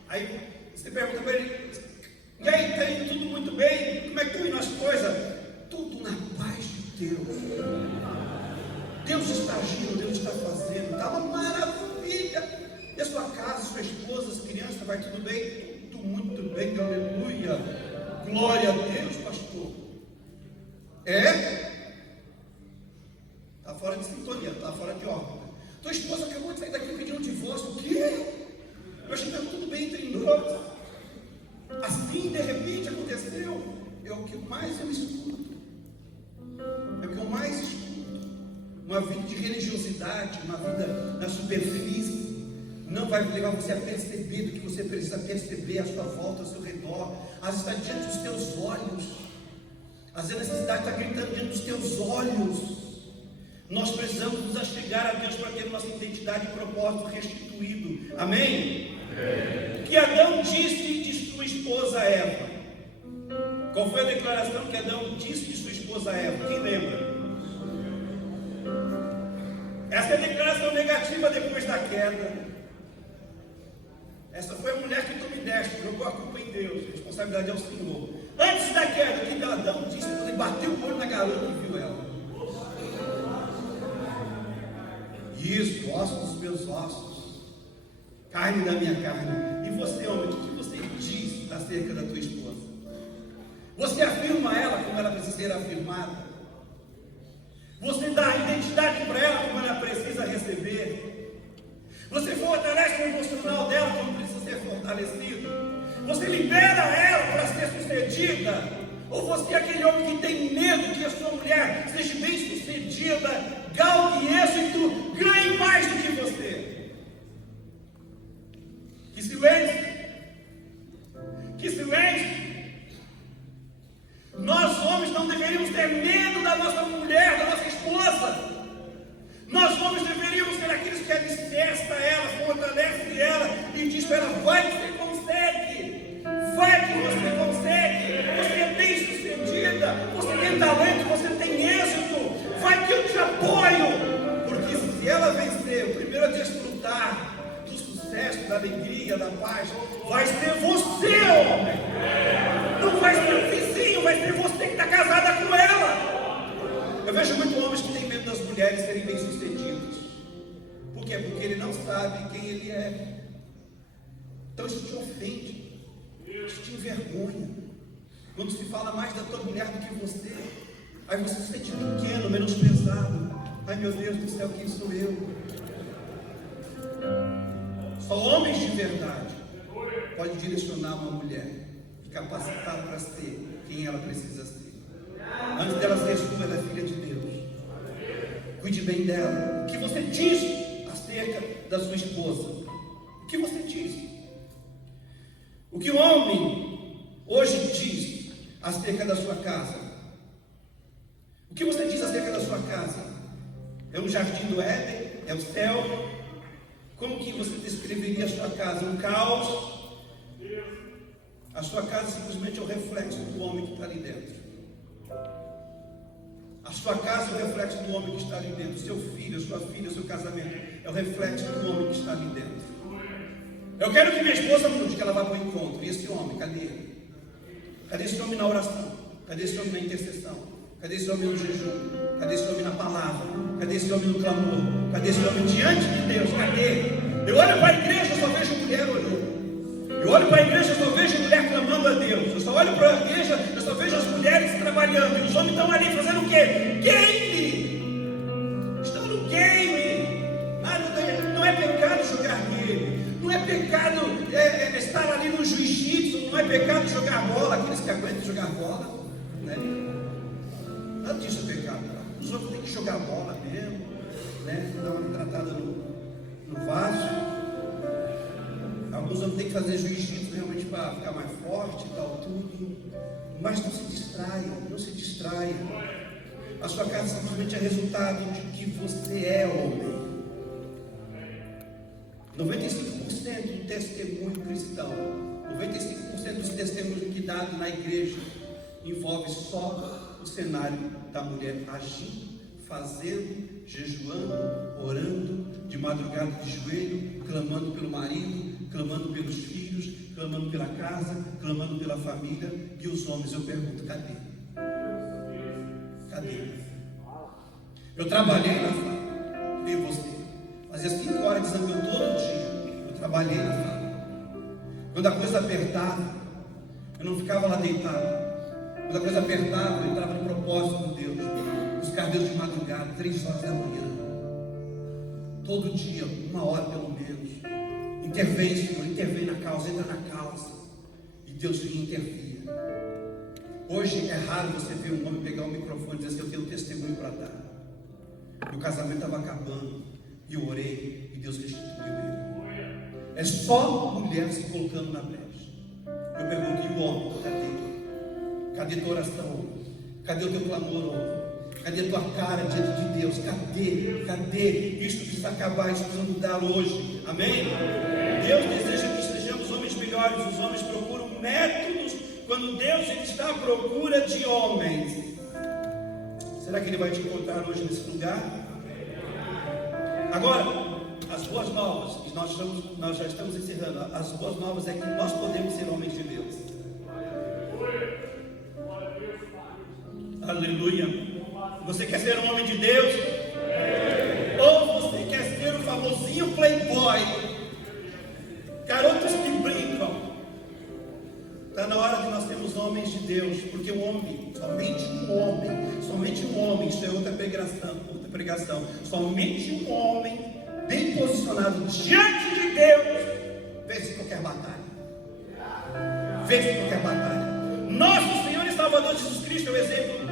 aí você pergunta para ele: e aí, está indo tudo muito bem? Como é que estão indo as coisas? Tudo na paz de Deus. Deus está agindo, Deus está fazendo, está uma maravilha. E a sua casa, sua esposa, as crianças, vai tudo bem? Tudo muito bem, aleluia. Glória a Deus, pastor. É? Está fora de sintonia, está fora de ordem. Tua esposa acabou de sair daqui e pedir um divórcio. O quê? Eu achei que estava tudo bem entre nós. Assim, de repente, aconteceu. É o que mais eu escuto. É o que eu mais escuto. Uma vida de religiosidade, uma vida na superfície, não vai levar você a perceber do que você precisa perceber à sua volta, ao seu redor. Às vezes está diante dos teus olhos. Às vezes a necessidade está gritando diante dos teus olhos. Nós precisamos nos achegar a Deus para ter nossa identidade e propósito restituído. Amém? O que Adão disse de sua esposa Eva? Qual foi a declaração que Adão disse de sua esposa Eva? Quem lembra? Essa é a declaração negativa depois da queda. Essa foi a mulher que tu me deste, jogou a culpa em Deus, a responsabilidade é o Senhor. Antes da queda, o que Adão disse? Quando ele bateu o olho na garota e viu ela. Isso, ossos dos meus ossos, carne da minha carne. E você, homem, o que você diz acerca da tua esposa? Você afirma ela como ela precisa ser afirmada? Você dá a identidade para ela como ela precisa receber? Você fortalece o emocional dela como precisa ser fortalecido? Você libera ela para ser sucedida? Ou você é aquele homem que tem medo que a sua mulher seja bem sucedida, galgue êxito, ganhe mais do que você? Que silêncio! Que silêncio! Nós homens não deveríamos ter medo da nossa mulher, da nossa esposa. Nós homens deveríamos ser aqueles que alicerça ela, fortalece ela e diz para ela: vai que você consegue, vai que você consegue, você é bem sucedida, você tem talento, você tem êxito, vai que eu te apoio. Porque se ela vencer, o primeiro a desfrutar do sucesso, da alegria, da paz, vai ser você, homem. Não vai ser o vizinho, vai ser você que está casada com ela. Eu vejo muitos homens que têm medo das mulheres serem bem-sucedidas. Por quê? Porque ele não sabe quem ele é. Então isso te ofende, isso te envergonha. Quando se fala mais da tua mulher do que você, aí você se sente pequeno, menosprezado. Ai, meu Deus do céu, quem sou eu? Só homens de verdade podem direcionar uma mulher e capacitar para ser quem ela precisa ser. Antes dela ser sua, ela é filha de Deus. Cuide bem dela. O que você diz acerca acerca da sua esposa? O que você diz? O que o homem hoje diz acerca da sua casa? O que você diz acerca da sua casa? É um jardim do Éden? É o céu? Como que você descreveria a sua casa? Um caos? A sua casa simplesmente é o reflexo do homem que está ali dentro. A sua casa é o reflexo do homem que está ali dentro. Seu filho, sua filha, seu casamento é o reflexo do homem que está ali dentro. Eu quero que minha esposa mude, que ela vá para o encontro. E esse homem, cadê ele? Cadê esse homem na oração? Cadê esse homem na intercessão? Cadê esse homem no jejum? Cadê esse homem na palavra? Cadê esse homem no clamor? Cadê esse homem diante de Deus? Cadê? Eu olho para a igreja, eu só vejo mulher orando. Eu olho para a igreja, eu só vejo mulher clamando a Deus. Eu só olho para a igreja, eu só vejo as mulheres trabalhando. E os homens estão ali fazendo o quê? Game! Estão no game. Não é pecado jogar game. Não é pecado estar ali no jiu-jitsu. Não é pecado jogar bola. Aqueles que aguentam jogar bola, né? Nada disso é pecado. Os outros têm que jogar bola mesmo, né? Dar uma tratada no vaso. Alguns homens têm que fazer jiu-jitsu realmente para ficar mais forte e tal, tudo. Mas não se distraia, não se distraia. A sua casa simplesmente é resultado de que você é homem. 95% do testemunho cristão, 95% dos testemunhos que dado na igreja envolve só o cenário da mulher agindo, fazendo, jejuando, orando, de madrugada de joelho, clamando pelo marido, clamando pelos filhos, clamando pela casa, clamando pela família. E os homens, eu pergunto, cadê? Cadê? Eu trabalhei na fábrica, e você? Fazia 5 horas de exame todo dia. Eu trabalhei na fábrica. Quando a coisa apertava, eu não ficava lá deitado. Quando a coisa apertava, eu entrava no propósito de Deus. Buscar Deus de madrugada, 3 horas da manhã. Todo dia, 1 hora pelo menos. Intervém, Senhor, intervém na causa, entra na causa. E Deus intervia. Hoje é raro você ver um homem pegar o microfone e dizer assim: eu tenho um testemunho para dar. Meu casamento estava acabando, e eu orei, e Deus restituiu ele. É só mulher se colocando na brecha. Eu pergunto: e o homem? Cadê? Cadê tua oração? Cadê o teu clamor, homem? Cadê a tua cara diante de Deus? Cadê? Cadê? Isso precisa acabar, isso precisa mudar hoje. Amém? Deus deseja que sejamos homens melhores. Os homens procuram métodos, quando Deus está à procura de homens. Será que Ele vai te encontrar hoje nesse lugar? Agora, as boas novas, nós já estamos encerrando. As boas novas é que nós podemos ser homens de Deus. Aleluia. Você quer ser um homem de Deus? Ou você quer ser o famosinho playboy? Garotos que brincam. Está na hora de nós termos homens de Deus. Porque o homem, somente um homem, isso é outra pregação. Somente um homem bem posicionado diante de Deus vence qualquer batalha. Vence qualquer batalha. Nosso Senhor e Salvador Jesus Cristo é o exemplo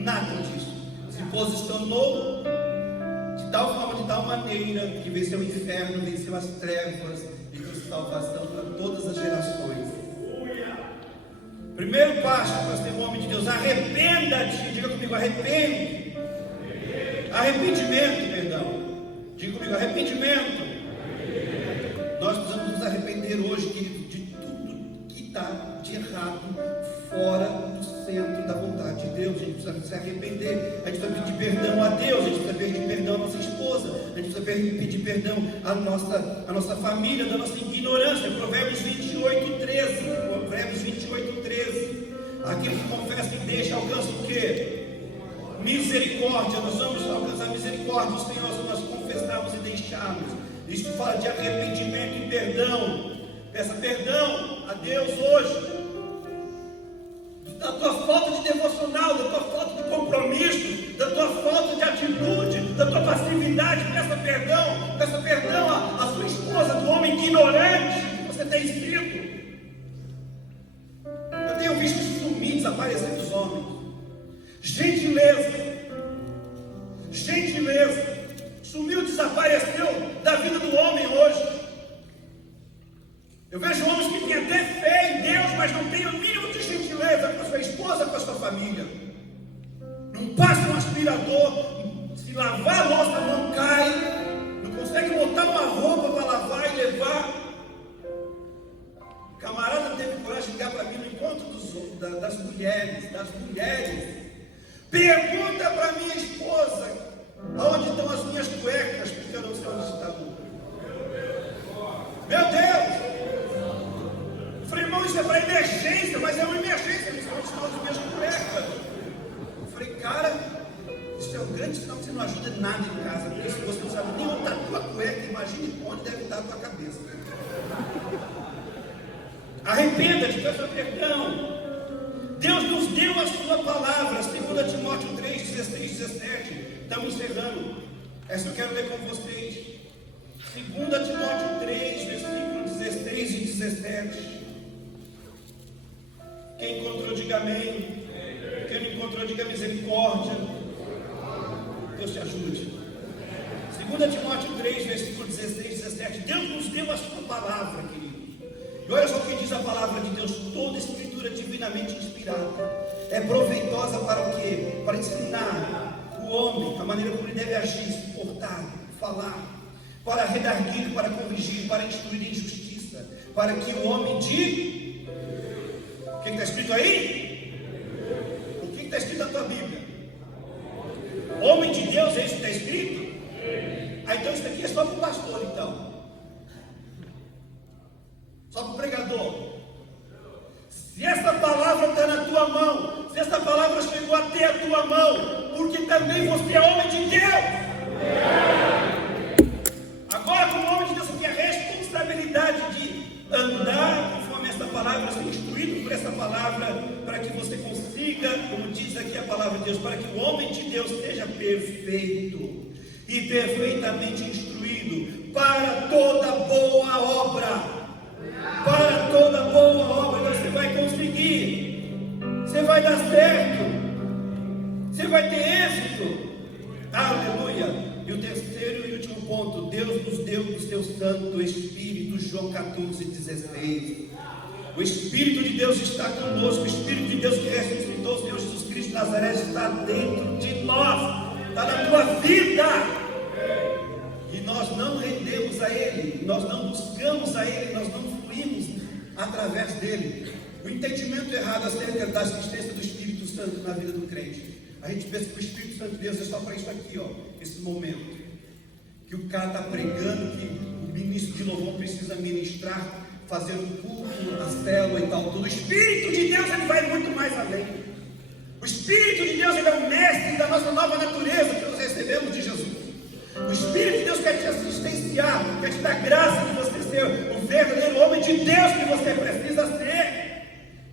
nato disso. Se posicionou de tal forma, de tal maneira, que venceu o inferno, venceu as trevas e trouxe salvação para todas as gerações. Primeiro passo para ser um homem de Deus: arrependa-te. Diga comigo: arrepende. Arrependimento, perdão. Diga comigo: arrependimento. Nós precisamos nos arrepender hoje, querido, de tudo que está de errado fora do centro da vontade de Deus. A gente precisa se arrepender. A gente precisa pedir perdão a Deus. A gente precisa pedir perdão à nossa esposa. A gente precisa pedir perdão à nossa família, da nossa ignorância. Provérbios 28:13. Provérbios 28:13. Aquele que confessa e deixa alcança o quê? Misericórdia. Nós vamos alcançar misericórdia do Senhor se nós confessarmos e deixarmos. Isso fala de arrependimento e perdão. Peça perdão a Deus hoje da tua falta de devocional, da tua falta de compromisso, da tua falta de atitude, da tua passividade. Peça perdão à sua esposa, do homem ignorante que você tem sido. Eu tenho visto sumir, desaparecer dos homens. Gentileza. Sumiu, desapareceu. Eu vejo homens que têm até fé em Deus, mas não têm o mínimo de gentileza com a sua esposa, com a sua família. Não passa um aspirador, se lavar a louça não cai, não consegue botar uma roupa para lavar e levar. O camarada teve coragem de ligar para mim no encontro das mulheres. Pergunta para minha esposa aonde estão as minhas cuecas, porque eu não sei onde está. Meu Deus! Eu falei, irmão, isso é para emergência, mas é uma emergência, não sei onde estão as minhas cuecas. Eu falei, cara, isso é um grande sinal que você não ajuda em nada em casa, porque se você não sabe nem onde está a tua cueca, imagine onde deve estar a tua cabeça. Arrependa-te, peça perdão. Deus nos deu a sua palavra, 2 Timóteo 3, 16, 17. Estamos encerrando. Essa eu quero ler com vocês. 2 Timóteo 3, versículo 16 e 17. Quem encontrou, diga amém. Quem não encontrou, diga misericórdia. Deus te ajude. 2 Timóteo 3, versículo 16 e 17. Deus nos deu a sua palavra, querido. E olha só o que diz a palavra de Deus. Toda escritura divinamente inspirada é proveitosa para o quê? Para ensinar o homem a maneira como ele deve agir, se portar, falar, para redarguir, para corrigir, para instruir em justiça, para que o homem de... O que está escrito aí? O que está escrito na tua Bíblia? Homem de Deus, é isso que está escrito? Então isso aqui é só para o pastor, então. Só para o pregador. Se essa palavra está na tua mão, se essa palavra chegou até a tua mão, porque também você é homem de Deus. Agora, como homem de Deus, você tem a responsabilidade de andar conforme essa palavra, ser instruído por essa palavra, para que você consiga, como diz aqui a palavra de Deus, para que o homem de Deus seja perfeito e perfeitamente instruído para toda boa obra. Para toda boa obra, você vai conseguir, você vai dar certo, você vai ter êxito. Aleluia. E o terceiro e último ponto: Deus nos deu o seu Santo Espírito. João 14, 16. O Espírito de Deus está conosco. O Espírito de Deus que ressuscitou o Senhor Jesus Cristo de Nazaré está dentro de nós, está na tua vida. E nós não rendemos a Ele, nós não buscamos a Ele, nós não fluímos através dele. O entendimento errado acerca da existência do Espírito Santo na vida do crente. A gente pensa que o Espírito Santo de Deus é só para isso aqui, ó, esse momento. Que o cara está pregando, que o ministro de louvor precisa ministrar, fazer um culto, a célula e tal, tudo. O Espírito de Deus, ele vai muito mais além. O Espírito de Deus, ele é o mestre da nossa nova natureza que nós recebemos de Jesus. O Espírito de Deus quer te assistenciar, quer te dar graça de você ser o verdadeiro homem de Deus que você precisa ser.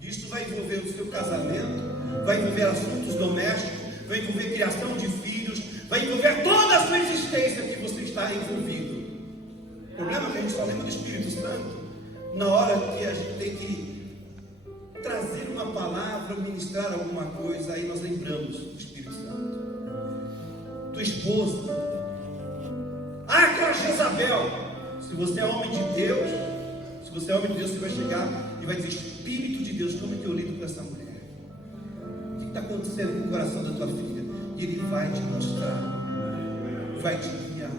Isso vai envolver o seu casamento, vai envolver assuntos domésticos, vai envolver criação de filhos, vai envolver toda a sua existência que você está envolvido. O problema é que a gente só lembra do Espírito Santo na hora que a gente tem que trazer uma palavra, ministrar alguma coisa, aí nós lembramos do Espírito Santo. Tua esposa, aquela Jezabel. Se você é homem de Deus, você vai chegar e vai dizer: Espírito de Deus, como é que eu lido com essa mulher? O que está acontecendo com o coração da tua filha? E ele vai te mostrar, vai te guiar.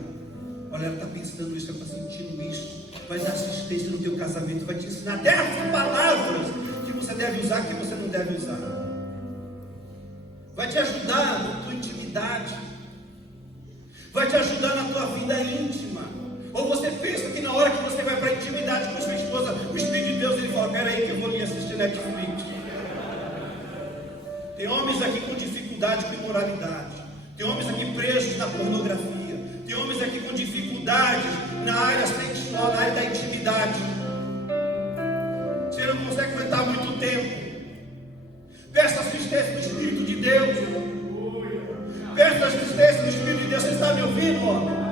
Olha, ela está pensando isso, ela está sentindo isso. Vai dar assistência no teu casamento, vai te ensinar até as palavras que você deve usar, que você não deve usar. Vai te ajudar na tua intimidade, vai te ajudar na tua vida íntima. Ou você pensa que na hora que você vai para a intimidade com sua esposa, o Espírito de Deus ele fala: peraí que eu vou me assistir Netflix. Tem homens aqui com dificuldade com imoralidade, tem homens aqui presos na pornografia, tem homens aqui com dificuldades na área sexual, na área da intimidade. Você não consegue aguentar muito tempo. Peça assistência do Espírito de Deus. Peça assistência do Espírito de Deus. Você está me ouvindo, ó?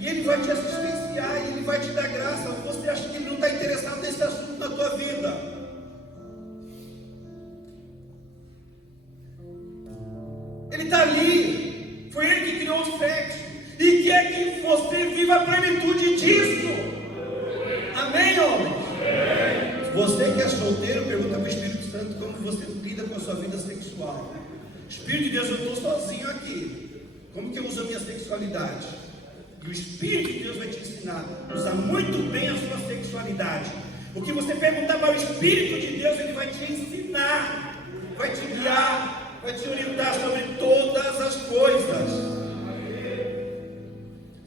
E ele vai te assistenciar, e ele vai te dar graça. Você acha que ele não está interessado nesse assunto na tua vida? Ele está ali. Foi ele que criou o sexo e quer que você viva a plenitude disso. Amém? Você que é solteiro, pergunta para o Espírito Santo como você lida com a sua vida sexual. Espírito de Deus, eu estou sozinho aqui. Como que eu uso a minha sexualidade? E o Espírito de Deus vai te ensinar a usar muito bem a sua sexualidade. O que você perguntar para o Espírito de Deus, ele vai te ensinar, vai te guiar, vai te orientar sobre todas as coisas.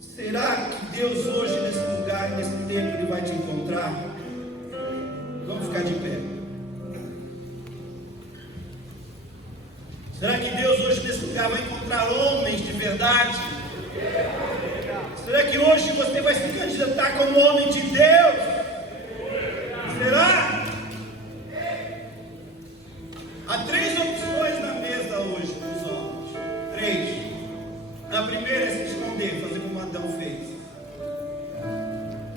Será que Deus hoje, nesse lugar, nesse tempo, ele vai te encontrar? Vamos ficar de pé. Será que Deus hoje nesse lugar vai encontrar homens de verdade? Será que hoje você vai se candidatar como homem de Deus? Será? Há 3 opções na mesa hoje para os homens. 3. A primeira é se esconder, fazer como Adão fez.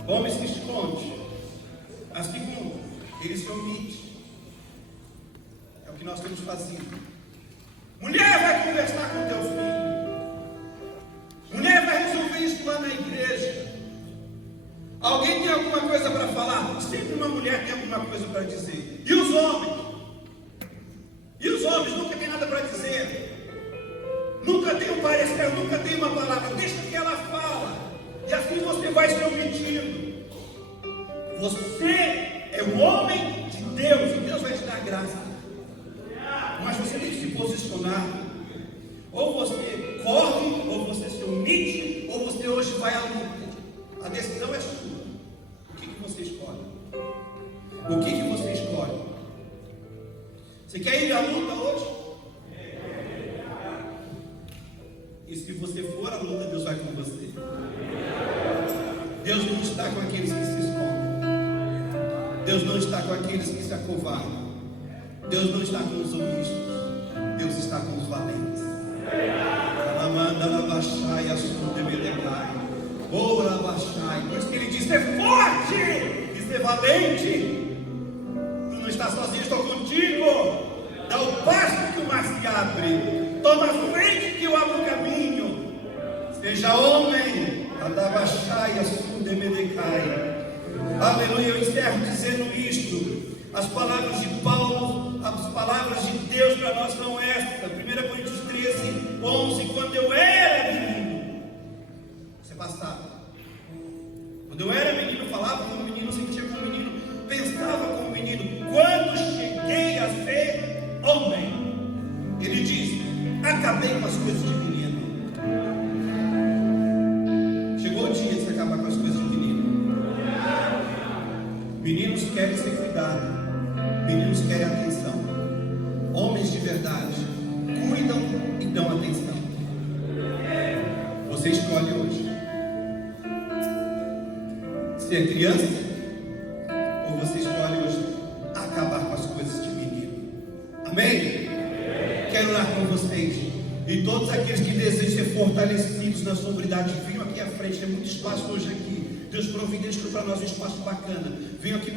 Homem se esconde. A segunda, ele se omite. É o que nós temos fazido. Mulher vai conversar com teu filho. Mulher vai resolver isso lá na igreja. Alguém tem alguma coisa para falar? Sempre uma mulher tem alguma coisa para dizer. E os homens? E os homens nunca tem nada para dizer. Nunca tem um parecer, nunca tem uma palavra. Deixa que ela fala. E assim você vai se omitindo. Você é o homem de Deus. E Deus vai te dar graça. Mas você tem que se posicionar. Ou você corre, ou você se omite, ou você hoje vai à luta. A decisão é sua. O que você escolhe? O que você escolhe? Você quer ir à luta hoje? E se você for à luta, Deus vai com você. Deus não está com aqueles que se escondem. Deus não está com aqueles que se acovardam. Deus não está com os omistos. Deus está com os valentes. Por isso que ele diz: ser forte e ser valente. Tu não estás sozinho, estou contigo. Dá o passo que o mar se abre. Toma a frente que eu abro o caminho. Seja homem. Aleluia. Eu encerro dizendo isto. As palavras de Paulo, as palavras de Deus para nós são estas. 1 Coríntios 13, 11. Quando eu era menino, você passava. Quando eu era menino, falava como menino, sentia como menino, pensava como menino. Quando cheguei a ser homem, ele diz: acabei com as coisas de menino. Chegou o dia de se acabar com as coisas de menino. Meninos querem ser cuidados. Meninos querem atenção. Homens de verdade cuidam e dão atenção. Você escolhe hoje ser criança, ou você escolhe hoje acabar com as coisas de menino. Amém? Quero orar com vocês. E todos aqueles que desejam ser fortalecidos na sobriedade, venham aqui à frente. Tem muito espaço hoje aqui. Deus providenciou para nós um espaço bacana. Venham aqui.